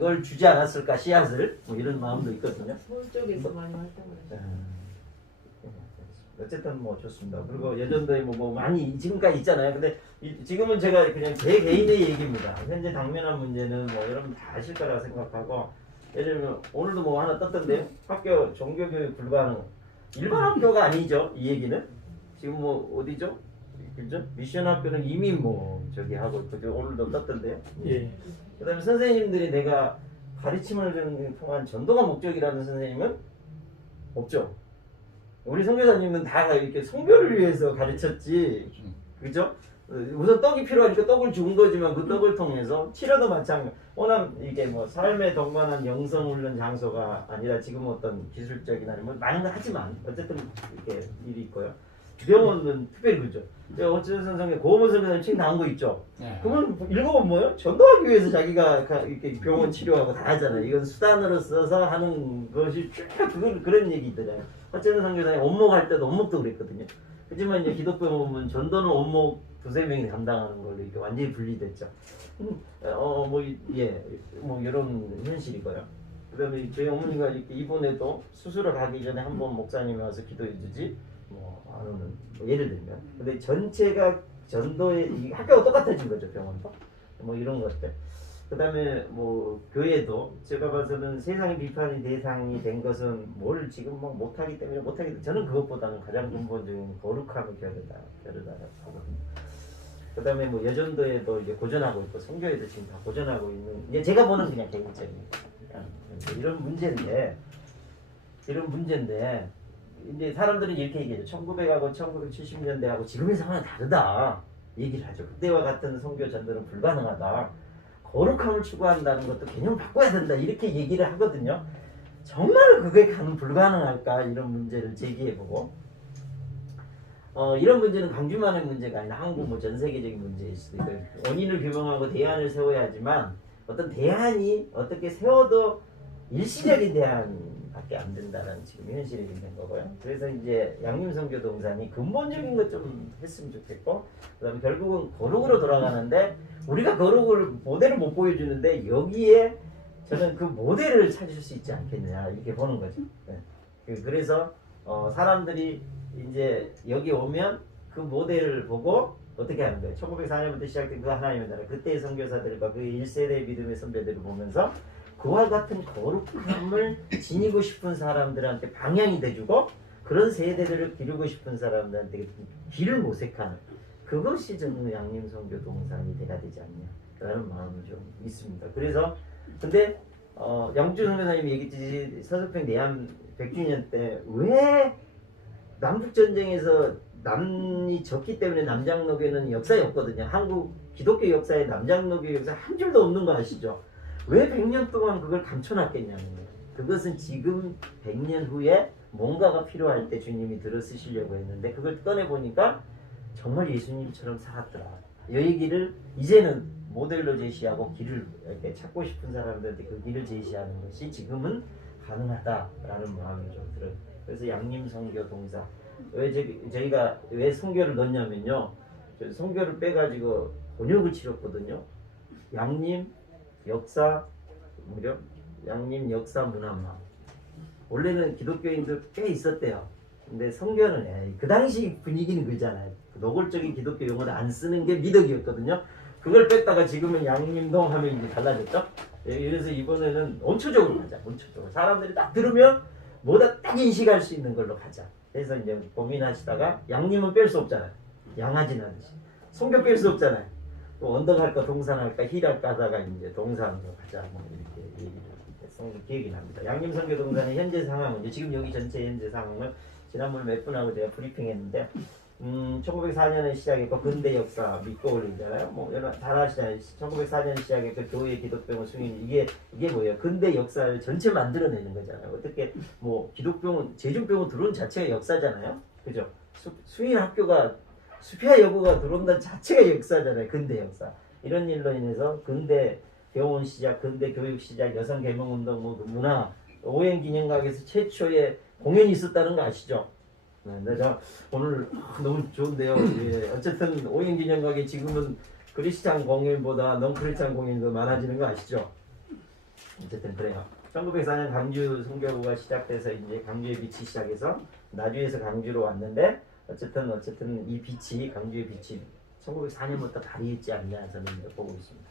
걸 주지 않았을까 씨앗을 뭐 이런 마음도 있거든요. 서울 쪽에서 많이 활동을 하죠. 어쨌든 뭐 좋습니다. 그리고 예전도에 뭐 많이 지금까지 있잖아요. 근데 지금은 제가 그냥 제 개인의 얘기입니다. 현재 당면한 문제는 뭐 여러분 다 아실 거라고 생각하고 예를 들면 오늘도 뭐 하나 떴던데요. 학교 종교교육 불가능. 일반 학교가 아니죠. 이 얘기는 지금 뭐 어디죠? 그죠? 미션 학교는 이미 뭐 저기 하고 그죠? 오늘도 떴던데요. 예. 그다음에 선생님들이 내가 가르침을 통한 전도가 목적이라는 선생님은 없죠. 우리 선교사님은 다 이렇게 성교를 위해서 가르쳤지, 그죠? 우선 떡이 필요하니까 떡을 준 거지만 그 떡을 통해서 치료도 마찬가지. 워낙 이게 뭐 삶에 동반한 영성훈련 장소가 아니라 지금 어떤 기술적이나 뭐 많은 걸 하지만 어쨌든 이렇게 일이 있고요. 병원은 특별히 그죠. 제가 어쨌든 선생님 고어본 선생님 책 나온 거 있죠. 네. 그러면 읽어보면 뭐예요? 전도하기 위해서 자기가 이렇게 병원 치료하고 다 하잖아요. 이건 수단으로 써서 하는 것이 쭉 그런 얘기들이에요. 어쨌든 선교사님 원목 할 때도 원목도 그랬거든요. 하지만 이제 기독교 보면 전도는 원목 두세 명이 감당하는 걸로 이렇게 완전히 분리됐죠. 뭐 이런 현실이고요. 그다음에 저희 어머니가 이렇게 이번에도 수술을 가기 전에 한번 목사님이 와서 기도해 주지 뭐 하는 뭐 예를 들면 근데 전체가 전도에 이 학교가 똑같아진 거죠. 병원도 뭐 이런 것들. 그다음에 뭐 교회도 제가 봐서는 세상의 비판의 대상이 된 것은 뭘 지금 막 못하기 때문에 못하기 저는 그것보다는 가장 근본적인 거룩함을 겨루다라고 하거든요. 그다음에 뭐 여전도에도 이제 고전하고 있고 성교에도 지금 다 고전하고 있는 이제 제가 보는 그냥 개인적인 이런 문제인데 이제 사람들은 이렇게 얘기해요. 1900하고 1970년대하고 지금의 상황은 다르다 얘기를 하죠. 그때와 같은 성교 전도는 불가능하다. 거룩함을 추구한다는 것도 개념을 바꿔야 된다 이렇게 얘기를 하거든요. 정말 그게 가능 불가능할까 이런 문제를 제기해보고 이런 문제는 강주만의 문제가 아니라 한국 뭐 전 세계적인 문제일 수도 있고 원인을 규명하고 대안을 세워야 하지만 어떤 대안이 어떻게 세워도 일시적인 대안밖에 안 된다는 지금 현실이 있는 거고요. 그래서 이제 양림선교 동산이 근본적인 것 좀 했으면 좋겠고 그다음에 결국은 거룩으로 돌아가는데 우리가 거룩을 모델을 못 보여주는데 여기에 저는 그 모델을 찾으실 수 있지 않겠느냐 이렇게 보는 거죠. 네. 그래서 사람들이 이제 여기 오면 그 모델을 보고 어떻게 하는 거예요? 1904년부터 시작된 그 하나님의 나라 그때의 선교사들과 그 1세대 믿음의 선배들을 보면서 그와 같은 거룩함을 지니고 싶은 사람들한테 방향이 돼주고 그런 세대들을 기르고 싶은 사람들한테 길을 모색하는 그것이 저는 양림선교 동산이 돼야 되지 않냐라는 마음이 좀 있습니다. 그래서 근데 양주 선교사님이 얘기했듯이 서석평 내한 100주년 때 왜 남북전쟁에서 남이 졌기 때문에 남장로교는 역사에 없거든요. 한국 기독교 역사에 남장로교 역사 한 줄도 없는 거 아시죠? 왜 100년 동안 그걸 감춰놨겠냐는 거예요. 그것은 지금 100년 후에 뭔가가 필요할 때 주님이 들어쓰시려고 했는데 그걸 꺼내보니까 정말 예수님처럼 살았더라. 이 얘기를 이제는 모델로 제시하고 길을 이렇게 찾고 싶은 사람들한테 그 길을 제시하는 것이 지금은 가능하다라는 마음이 좀 들어요. 그래서 양림선교 동사 왜 저희가 왜 선교를 넣냐면요. 선교를 빼가지고 번역을 치렀거든요. 양림 역사 무려 양림 역사 문화마 원래는 기독교인들 꽤 있었대요. 근데 선교는 그 당시 분위기는 그잖아요. 노골적인 기독교 용어를 안 쓰는 게 미덕이었거든요. 그걸 뺐다가 지금은 양림동 하면 이제 달라졌죠. 그래서 이번에는 원초적으로 가자. 원초적으로 사람들이 딱 들으면 뭐다 딱 인식할 수 있는 걸로 가자. 그래서 이제 고민하시다가 양림은 뺄 수 없잖아요. 양아진 하듯이. 선교 뺄 수 없잖아요. 또 언덕할까 동산할까 힐할까 하다가 이제 동산으로 가자. 뭐 이렇게 얘기를 계획이 납니다. 양림선교 동산의 현재 상황은 이제 지금 여기 전체 현재 상황을 지난번에 몇 분하고 제가 브리핑했는데 1904년에 시작했고 근대 역사 믿고 올리잖아요. 뭐 여러 잘 아시잖아요. 1904년에 시작했고 교회 기독병원 수인 이게 뭐예요? 근대 역사를 전체 만들어내는 거잖아요. 어떻게 뭐 기독병원 제중병원 들어온 자체가 역사잖아요. 그죠? 수인 학교가 수피아 여고가 들어온다는 자체가 역사잖아요. 근대 역사. 이런 일로 인해서 근대 병원 시작, 근대 교육 시작, 여성 개명운동, 뭐 문화, 오행기념각에서 최초의 공연이 있었다는 거 아시죠? 네, 자 오늘 너무 좋은데요. 예, 어쨌든 오행기념각이 지금은 크리스찬 공연보다 넌크리스찬 공연이 더 많아지는 거 아시죠? 어쨌든 그래요. 1904년 강주 선교부가 시작돼서 이제 강주의 빛이 시작해서 나주에서 강주로 왔는데 어쨌든 이 빛이 강주의 빛이 1904년부터 발휘했지 않냐 저는 보고 있습니다.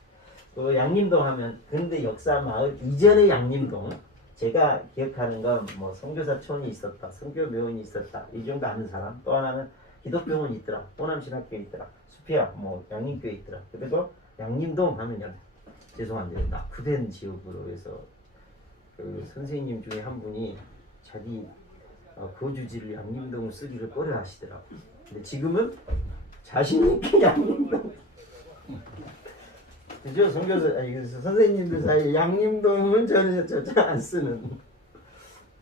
그 양림동 하면 근데 역사 마을 이전의 양림동 제가 기억하는 건 뭐 선교사촌이 있었다, 선교묘원이 있었다 이 정도 아는 사람. 또 하나는 기독병원이 있더라, 호남신학교에 있더라, 수피아 뭐 양림교에 있더라. 그리고 양림동 하면 죄송한데 낙후된 지역으로 해서 그 선생님 중에 한 분이 자기 거주지를 양림동을 쓰기를 꺼려 하시더라고. 근데 지금은 자신 있게 양림동 그죠? 선교사 아니 그래서 선생님들 사이에 양림동은 전혀 안 쓰는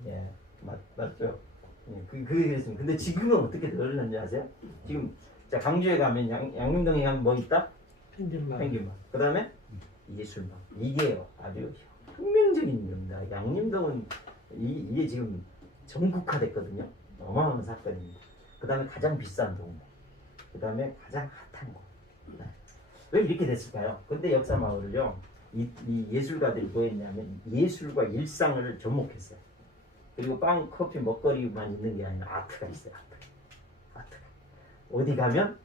예 맞죠? 예, 그게 그랬습니다. 근데 지금은 어떻게 늘었는지 아세요? 지금 자 강주에 가면 양림동에 가면 뭐 있다? 펭귄만. 그 다음에 예술만. 이게 아주 혁명적인 겁니다. 양림동은 이게 지금 전국화됐거든요. 어마어마한 사건입니다. 그 다음에 가장 비싼 동네. 그 다음에 가장 핫한 곳. 네. 왜 이렇게 됐을까요? 근데 역사 마을을요, 이 예술가들이 뭐했냐면 예술과 일상을 접목했어요. 그리고 빵, 커피, 먹거리만 있는 게 아니라 아트가 있어요. 아트가. 어디 가면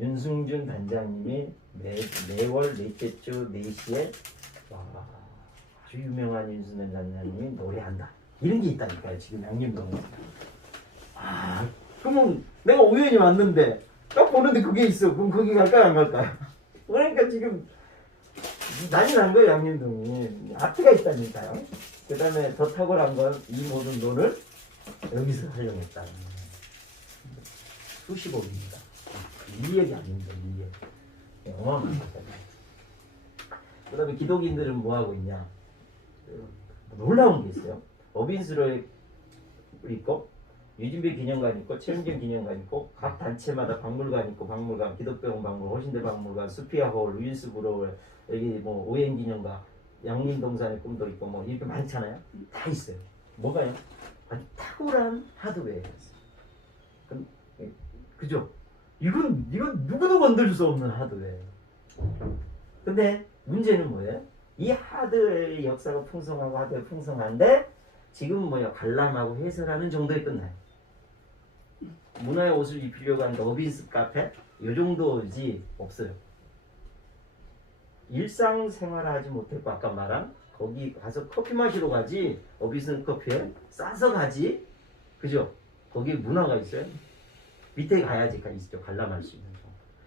윤승준 단장님이 매월 넷째 주 4시에 아주 유명한 윤승준 단장님이 노래한다. 이런 게 있다니까요. 지금 양림동에. 그러면 내가 우연히 왔는데 딱 보는데 그게 있어. 그럼 거기 갈까요? 안 갈까요? 그러니까 지금 난리 난 거예요. 양림동이. 아트가 있다니까요. 그 다음에 더 탁월한 건 이 모든 돈을 여기서 활용했다. 수십억입니다. 일억이 아닙니다. 일억. 어마어마한 거잖아요. 그 다음에 기독인들은 뭐하고 있냐. 놀라운 게 있어요. 어빈스로에 있고 유진배 기념관 있고 최은진 기념관 있고 각 단체마다 박물관 있고 박물관, 기독병원 박물관, 호신대 박물관, 수피아홀, 루인스 브로월, 여기 뭐 오행 기념관, 양림동산의 꿈도 있고 뭐 이렇게 많잖아요. 다 있어요. 뭐가요? 아주 탁월한 하드웨어였어요. 그죠? 이건 누구도 건들 수 없는 하드웨어. 근데 문제는 뭐예요? 이 하드웨어의 역사가 풍성하고 하드웨어 풍성한데 지금 뭐야 관람하고 해설하는 정도에 끝나요. 문화의 옷을 입히려고 하는 어빈스 카페 이 정도지 없어요. 일상생활하지 못했고 아까 말한 거기 가서 커피 마시러 가지 어빈스 커피에 싸서 가지 그죠? 거기 문화가 있어요. 밑에 가야지 있죠. 관람할 수 있는 거.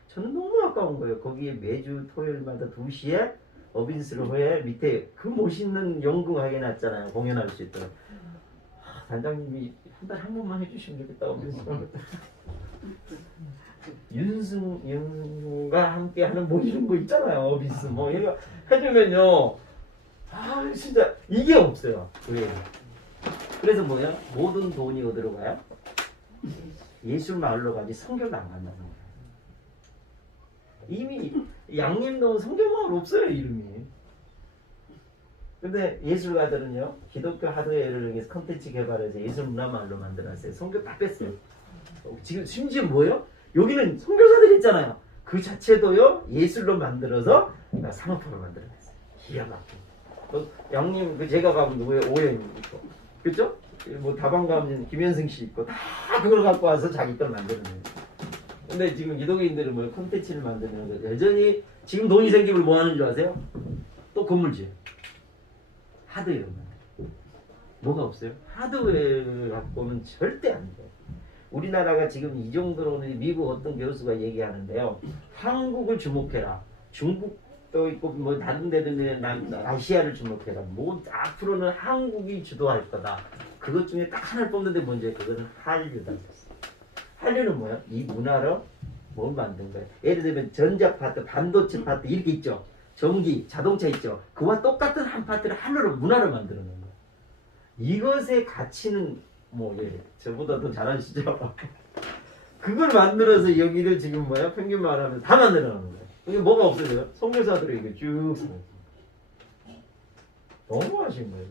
저는 너무 아까운 거예요. 거기에 매주 토요일마다 2시에 어빈스로에 밑에 그 멋있는 연극 해놨잖아요. 공연할 수 있도록. 단장님이 한 달에 한 번만 해주시면 좋겠다. 어빈스로. 윤승과 함께 하는 뭐 이런 거 있잖아요. 어빈스 뭐 이거 해주면요. 진짜 이게 없어요. 왜? 그래서 뭐야? 모든 돈이 어디로 가요? 예술 마을로 가지 선교가 안 간다는 거예요. 이미 양림동은 선교 마을 없어요 이름이. 근데 예술가들은요 기독교 하드웨어를 이용해서 컨텐츠 개발해서 예술 문화 마을로 만들었어요. 선교 다 뺐어요. 지금 심지어 뭐예요? 여기는 선교사들 있잖아요. 그 자체도요 예술로 만들어서 상업화로 만들어냈어요. 기가 막히고. 양림 그 제가 가본 누구예요? 오해님 있고, 그렇죠? 뭐 다방 가면 김현승 씨 있고 다 그걸 갖고 와서 자기 걸 만들어내요. 근데 지금 기독인들은 뭐 콘텐츠를 만드는 거 여전히 지금 돈이 생기면 뭐 하는 줄 아세요? 또 건물지요. 하드웨어만. 뭐가 없어요? 하드웨어 갖고는 절대 안 돼요. 우리나라가 지금 이 정도로는 미국 어떤 교수가 얘기하는데요. 한국을 주목해라. 중국도 있고 뭐 다른 데든 아시아를 주목해라. 뭐 앞으로는 한국이 주도할 거다. 그것 중에 딱 하나를 뽑는데 뭔지 그거는 한류다. 한류는 뭐야? 이 문화로 뭘 만든 거예요? 예를 들면 전자 파트, 반도체 파트 이렇게 있죠. 전기, 자동차 있죠. 그와 똑같은 한 파트를 한류로 문화를 만드는 거예요. 이것의 가치는 뭐 저보다 더 잘하시죠? 그걸 만들어서 여기를 지금 뭐야? 평균 말하면 다 만들어 놓는 거예요. 이게 뭐가 없어져요? 선교사들이 이게 쭉 너무 하신 거예요.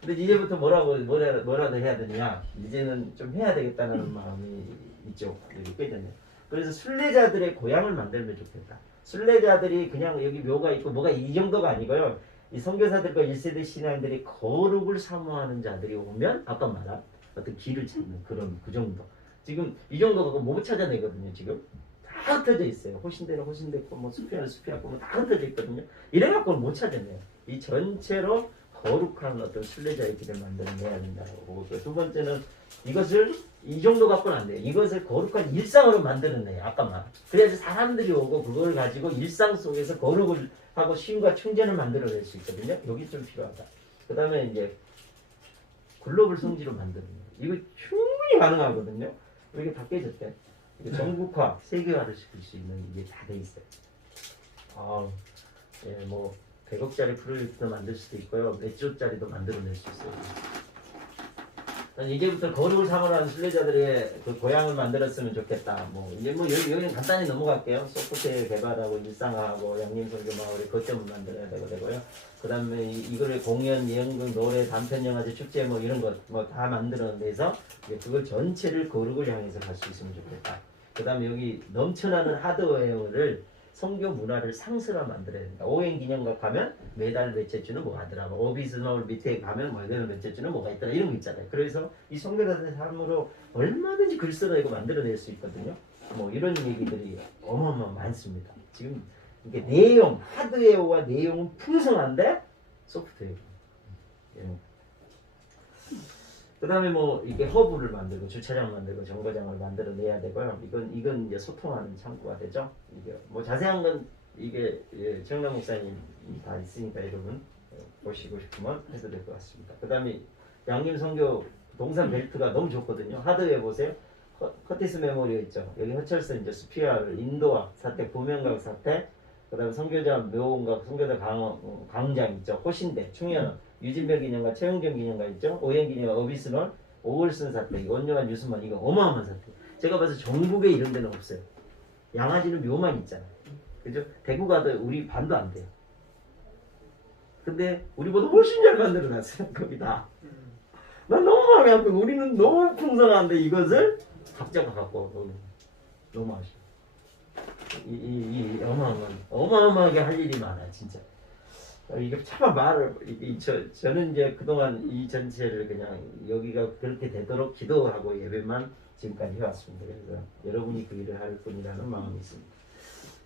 근데 이제부터 뭐라도 해야 되냐? 이제는 좀 해야 되겠다는 마음이 있죠. 여기 깨졌네요. 그래서 순례자들의 고향을 만들면 좋겠다. 순례자들이 그냥 여기 묘가 있고 뭐가 이 정도가 아니고요. 이 선교사들과 1세대 신앙들이 거룩을 사모하는 자들이 오면 아까 말한 어떤 길을 찾는 그런 그 정도. 지금 이 정도가 못 찾아내거든요. 지금 다 흩어져 있어요. 호신대는 호신대 있고 뭐 수피아는 수피아 있고 뭐 다 흩어져 있거든요. 이래갖고는 못 찾아내요. 이 전체로 거룩한 어떤 순례자의 길을 만들어내야 된다고 보고, 두 번째는 이것을 이 정도 갖고는 안 돼요. 이것을 거룩한 일상으로 만들어내요. 아까 말. 그래야지 사람들이 오고 그걸 가지고 일상 속에서 거룩을 하고 쉼과 충전을 만들어낼 수 있거든요. 여기 좀 필요하다. 그 다음에 이제 글로벌 성지로 만드는 거예요. 이거 충분히 가능하거든요. 이게 다 깨졌대. 이게 전국화, 세계화를 시킬 수 있는 이게 다 돼 있어요. 뭐 100억짜리 프로젝트도 만들 수도 있고요. 몇 조짜리도 만들어낼 수 있어요. 이제부터 거룩을 사모하는 순례자들의 그 고향을 만들었으면 좋겠다. 뭐 이제 뭐 여기는 간단히 넘어갈게요. 소프트웨어 개발하고 일상화하고 양림선교마을의 거점을 만들어야 되고요. 그다음에 이거를 공연, 연극, 노래, 단편 영화제, 축제 뭐 이런 것 뭐 다 만들어내서 그걸 전체를 거룩을 향해서 갈 수 있으면 좋겠다. 그다음에 여기 넘쳐나는 하드웨어를 성교 문화를 상스라 만들어야 된다. 오행 기념각 가면 매달 몇째 주는 뭐가 하더라. 오비스널 밑에 가면 뭐 매달 몇째 주는 뭐가 있더라. 이런 거 있잖아요. 그래서 이 성교사들의 삶으로 얼마든지 글 써내고 만들어낼 수 있거든요. 뭐 이런 얘기들이 어마어마 많습니다. 지금 이게 내용, 하드웨어와 내용은 풍성한데 소프트웨어. 그다음에 뭐 이게 허브를 만들고 주차장 만들고 정거장을 만들어내야 되고요. 이건 이제 소통하는 창구가 되죠. 이게 뭐 자세한 건 이게 정남 목사님 다 있으니까 여러분 보시고 싶으면 해도 될 것 같습니다. 그다음에 양림 선교 동산 벨트가 너무 좋거든요. 하드웨어 보세요. 커티스 메모리어 있죠. 여기 허철선 이제 스피아를 인도학 사태, 부명각 사태, 그다음에 선교자 묘원각, 선교자 광장 있죠. 호신대, 충현원, 유진별 기념관, 최영겸 기념관 있죠. 오행 기념관, 어비스널, 오글슨 사태, 원요한 유수만 이거 어마어마한 사태. 제가 봐서 전국에 이런 데는 없어요. 양아지는 묘만 있잖아요. 그죠? 대구 가도 우리 반도 안 돼요. 근데 우리보다 훨씬 잘 만들어놨어요. 거기 다. 난 너무 마음이 아프고 우리는 너무 풍성한데 이것을 각자가 갖고 오는 너무 아쉬워. 이 어마어마하게 할 일이 많아 진짜. 이게 참 말을 저는 이제 그동안 이 전체를 그냥 여기가 그렇게 되도록 기도하고 예배만 지금까지 해왔습니다. 그래서 여러분이 그 일을 할 뿐이라는 마음이 있습니다.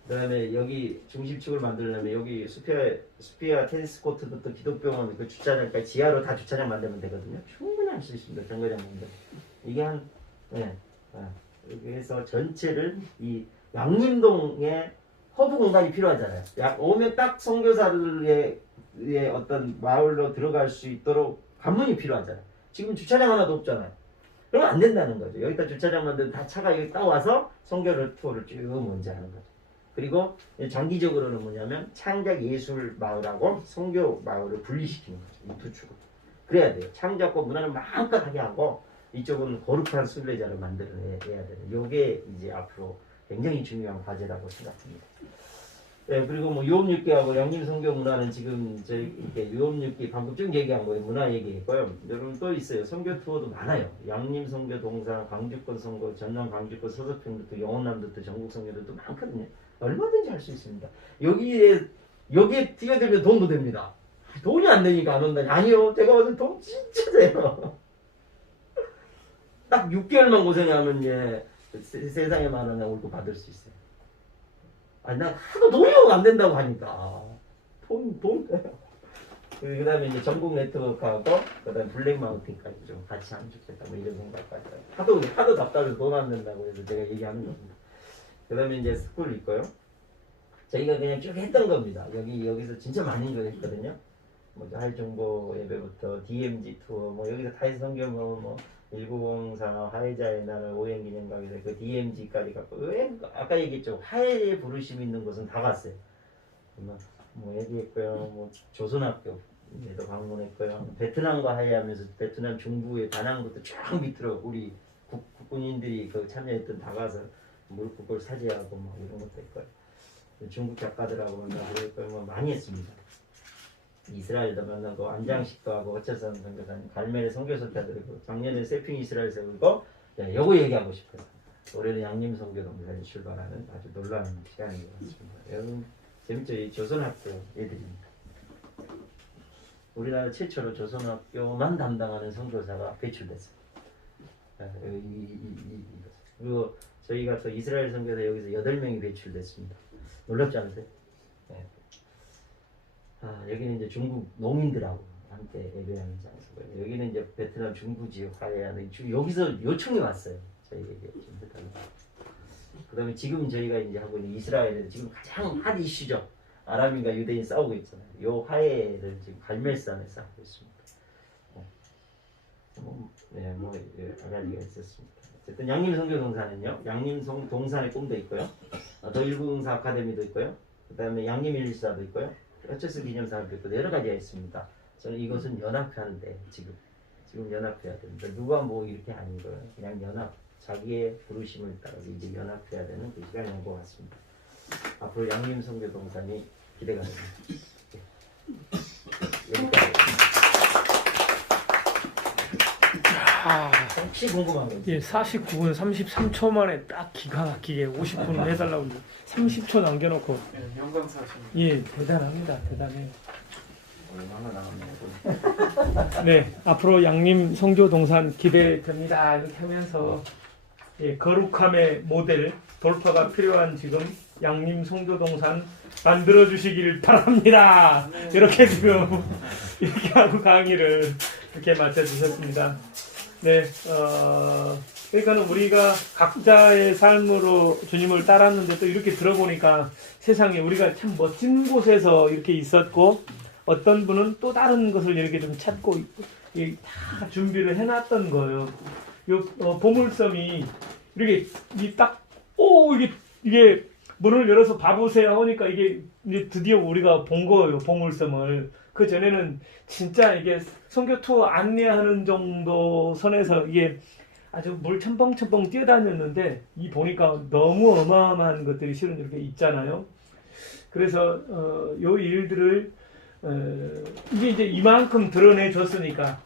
그다음에 여기 중심축을 만들려면 여기 스피아 테니스 코트도 또 기독병원 그 주차장까지 지하로 다 주차장 만들면 되거든요. 충분히 할 수 있습니다. 정거장 만들. 이게 한 이렇게 해서 전체를 이 양림동에 허브 공간이 필요하잖아요. 오면 딱 선교사들의 어떤 마을로 들어갈 수 있도록 관문이 필요하잖아요. 지금 주차장 하나도 없잖아요. 그러면 안 된다는 거죠. 여기다 주차장 만들면 다 차가 여기 딱 와서 선교 투어를 쭉 먼저 하는 거죠. 그리고 장기적으로는 뭐냐면 창작 예술 마을하고 선교 마을을 분리시키는 거죠. 이 두 축을. 그래야 돼요. 창작과 문화를 마음껏 하게 하고 이쪽은 거룩한 순례자를 만들어내야 되는. 이게 이제 앞으로 굉장히 중요한 과제라고 생각합니다. 네, 그리고 뭐 유업육기하고 양림선교 문화는 지금 저희 이렇게 유업육기 방금 쭉 얘기한 거예요. 문화 얘기했고요. 여러분 또 있어요. 선교 투어도 많아요. 양림선교 동산, 광주권 선교, 전남 광주권 서서평도 영원남도 전국 선교도 많거든요. 얼마든지 할 수 있습니다. 여기에 뛰어들면 돈도 됩니다. 돈이 안 되니까 안 온다니. 아니요. 제가 봐도 돈 진짜 돼요. 딱 6개월만 고생하면 세상에 만원의 월급 받을 수 있어요. 아니 난 하도 돈이 안 된다고 하니까 돈 돼요. 그 다음에 이제 전국 네트워크하고 그 다음에 블랙 마운틴까지 좀 같이 하면 좋겠다 뭐 이런 생각까지 하도 답답해서 돈 안 된다고 해서 제가 얘기하는 겁니다. 그 다음에 이제 스쿨 있고요. 저희가 그냥 쭉 했던 겁니다. 여기서 진짜 많은 걸 했거든요. 뭐 할정보 예배부터 DMG 투어 뭐 여기서 타이성교 뭐 1904 화해자의 날을 오행기념각에서 그 DMG까지 갖고 아까 얘기했죠. 화해의 부르심 있는 곳은 다 갔어요. 뭐 얘기했고요. 뭐 조선학교에도 방문했고요. 베트남과 화해하면서 베트남 중부의 다낭부터 쫙 밑으로 우리 국군인들이 그 참여했던 다 가서 무릎 사지하고 뭐 이런 것도 했고요. 중국 작가들하고 만나고 그랬고요. 뭐 많이 했습니다. 이스라엘도 만나고 안장식도 하고 어쩌선 선교사님 갈멜의 선교사 드리고 작년에 세핑 이스라엘 세우고 요거 얘기하고 싶어요. 올해는 양림 선교 동산이 출발하는 아주 놀라운 시간인 것 같습니다. 여러분 재밌죠? 이 조선학교 애들입니다. 우리나라 최초로 조선학교만 담당하는 선교사가 배출됐어요. 그리고 저희가 또 이스라엘 선교사 여기서 8명이 배출됐습니다. 놀랍지 않으세요? 네. 여기는 이제 중국 농민들하고 함께 예배하는 장소고요. 여기는 이제 베트남 중부 지역 화해하는 여기서 요청이 왔어요. 저희에게 좀 해달라고. 그다음에 지금 저희가 이제 하고 있는 이스라엘은 지금 가장 핫 이슈죠. 아람인과 유대인 싸우고 있잖아요. 요 화해를 지금 갈멜산에서 하고 있습니다. 아가리가 있었습니다. 어쨌든 양림선교동산은요. 양림동산의 꿈도 있고요. 더 일구응사 아카데미도 있고요. 그다음에 양림일사도 있고요. 어쩌스 기념사도 있고 여러 가지가 있습니다. 저는 이것은 연합하는데 지금 연합해야 됩니다. 누가 뭐 이렇게 아닌 거예요. 그냥 연합, 자기의 부르심을 따라서 이제 연합해야 되는 그 시간이 온 것 같습니다. 앞으로 양림선교동산이 기대가 됩니다. 여기까지. 야, 혹시 궁금한 거 있어요? 예, 49분 33초 만에 딱 기가 막히게 50분을 해달라고 30초 남겨놓고 영광사십니다. 예, 대단합니다. 대단해요. 얼마나 나왔냐고. 네, 앞으로 양림 성교 동산 기대됩니다. 이렇게 하면서 예, 거룩함의 모델 돌파가 필요한 지금 양림 성교 동산 만들어 주시길 바랍니다. 이렇게 지금 이렇게 하고 강의를 이렇게 마쳐 주셨습니다. 네, 그러니까는 우리가 각자의 삶으로 주님을 따랐는데 또 이렇게 들어보니까 세상에 우리가 참 멋진 곳에서 이렇게 있었고 어떤 분은 또 다른 것을 이렇게 좀 찾고 다 준비를 해놨던 거예요. 요 보물섬이 이렇게 이게 문을 열어서 봐보세요 하니까 이게 이제 드디어 우리가 본 거예요. 보물섬을. 그 전에는 진짜 이게 선교 투어 안내하는 정도 선에서 이게 아주 물 첨벙첨벙 뛰어다녔는데 이 보니까 너무 어마어마한 것들이 실은 이렇게 있잖아요. 그래서 요 일들을 이게 이제 이만큼 드러내 줬으니까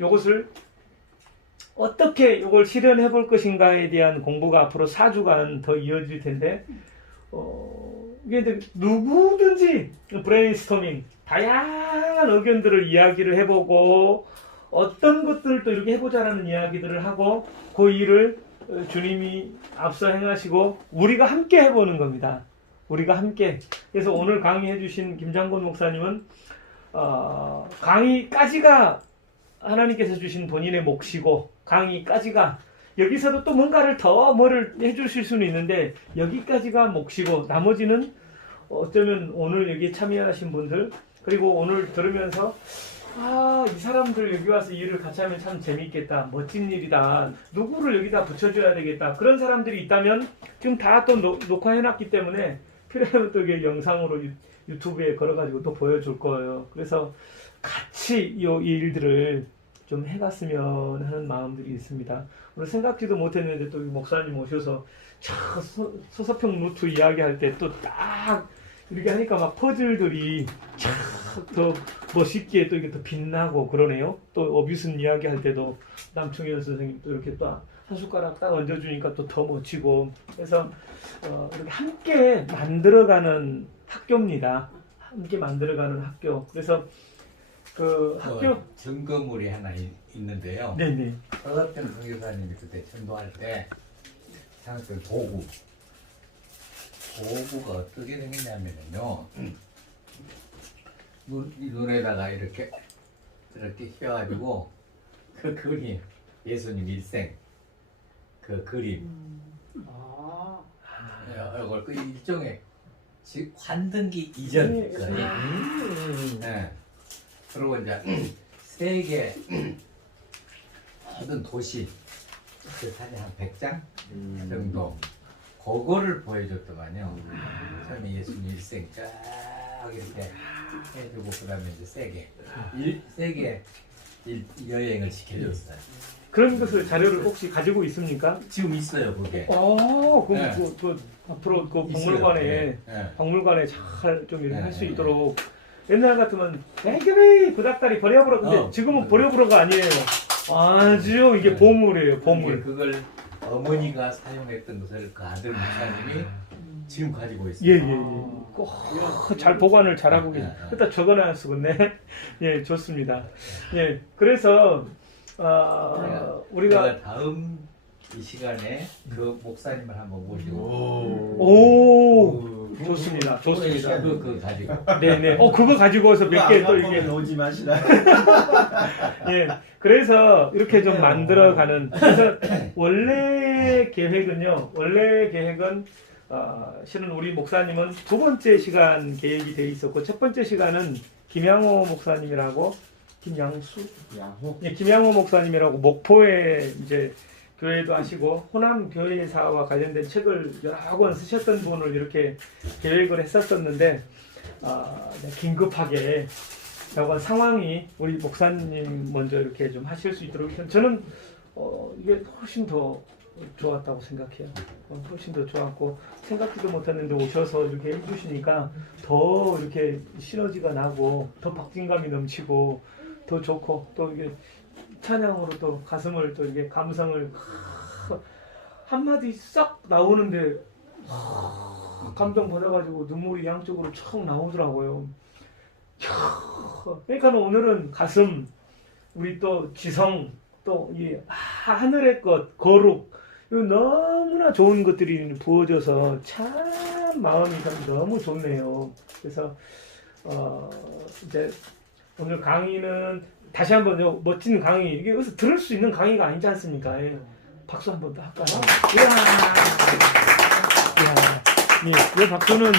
요것을 어떻게 이걸 실현해 볼 것인가에 대한 공부가 앞으로 4주간 더 이어질 텐데 이게 이제 누구든지 브레인스토밍 다양한 의견들을 이야기를 해보고 어떤 것들을 또 이렇게 해보자라는 이야기들을 하고 그 일을 주님이 앞서 행하시고 우리가 함께 해보는 겁니다. 우리가 함께. 그래서 오늘 강의해 주신 김장곤 목사님은 강의까지가 하나님께서 주신 본인의 몫이고 강의까지가 여기서도 또 뭔가를 더 뭐를 해주실 수는 있는데 여기까지가 몫이고 나머지는 어쩌면 오늘 여기 참여하신 분들 그리고 오늘 들으면서 이 사람들 여기 와서 일을 같이 하면 참 재밌겠다. 멋진 일이다. 누구를 여기다 붙여줘야 되겠다. 그런 사람들이 있다면 지금 다 또 녹화해놨기 때문에 필요하면 또 이게 영상으로 유튜브에 걸어가지고 또 보여줄 거예요. 그래서 같이 이 일들을 좀 해갔으면 하는 마음들이 있습니다. 오늘 생각지도 못했는데 또 목사님 오셔서 서서평 루트 이야기할 때 또 딱 이렇게 하니까 막 퍼즐들이 더 멋있게 또 이게 더 빛나고 그러네요. 또 어뷰슨 이야기할 때도 남충현 선생님 또 이렇게 또 한 숟가락 딱 얹어주니까 또 더 멋지고 그래서 이렇게 함께 만들어가는 학교입니다. 함께 만들어가는 학교. 그래서 그 학교 증거물이 하나 있는데요. 네네. 서석평 선교사님이 그때 전도할 때 사용했던 도구가 어떻게 생겼냐면요. 눈에다가 이렇게 씌워가지고 그 그림 예수님 일생 그 그림 이걸 그 일종의 환등기 이전 그림. 네. 그리고 이제 세계 모든 도시 그 사진 한 100장 정도 그거를 보여줬더만요. 처음에 예수님 일생 쫙 이렇게 해주고 그 다음에 이제 세계 여행을 시켜줬어요. 그런 것을 자료를 혹시 가지고 있습니까? 지금 있어요 그게. 그럼 네. 그 앞으로 그 있어요. 박물관에 네. 박물관에 잘 좀 이렇게 네. 할 수 있도록 옛날 같으면 애기비 그 닭다리 버려버려 근데 지금은 버려버려가 아니에요. 아주 이게 네. 보물이에요 보물. 그걸 어머니가 사용했던 것을 그 아들 목사님이 지금 가지고 있어요. 예예예. 잘 보관을 잘하고 계세요. 네. 일단 적어놔 쓰겠네. 예 좋습니다. 예 그래서 우리가 다음 이 시간에 그 목사님을 한번 모시고 오 좋습니다. 좋습니다. 그 가지고 네네. 그거 가지고서 몇 개 또 이게 오지 마시라. 예. 그래서 이렇게 좀 만들어가는. 그래서 원래 계획은 실은 우리 목사님은 두 번째 시간 계획이 돼 있었고 첫 번째 시간은 김양호 목사님이라고 김양호 목사님이라고 목포에 이제 교회도 하시고 호남 교회사와 관련된 책을 여러 권 쓰셨던 분을 이렇게 계획을 했었었는데 긴급하게 여건 상황이 우리 목사님 먼저 이렇게 좀 하실 수 있도록 저는 이게 훨씬 더 좋았다고 생각해요. 훨씬 더 좋았고 생각지도 못했는데 오셔서 이렇게 해주시니까 더 이렇게 시너지가 나고 더 박진감이 넘치고 더 좋고 또 이게 찬양으로 또 가슴을 또 이게 감성을 한마디 싹 나오는데 감동 받아가지고 눈물이 양쪽으로 쭉 나오더라고요. 그러니까 오늘은 가슴 우리 또 지성 또 이 하늘의 것 거룩 이거 너무나 좋은 것들이 부어져서 참 마음이 참 너무 좋네요. 그래서 이제 오늘 강의는 다시 한번 요 멋진 강의 이게 여기서 들을 수 있는 강의가 아니지 않습니까? 예. 박수 한번 더 할까요? 이야, 이 박수는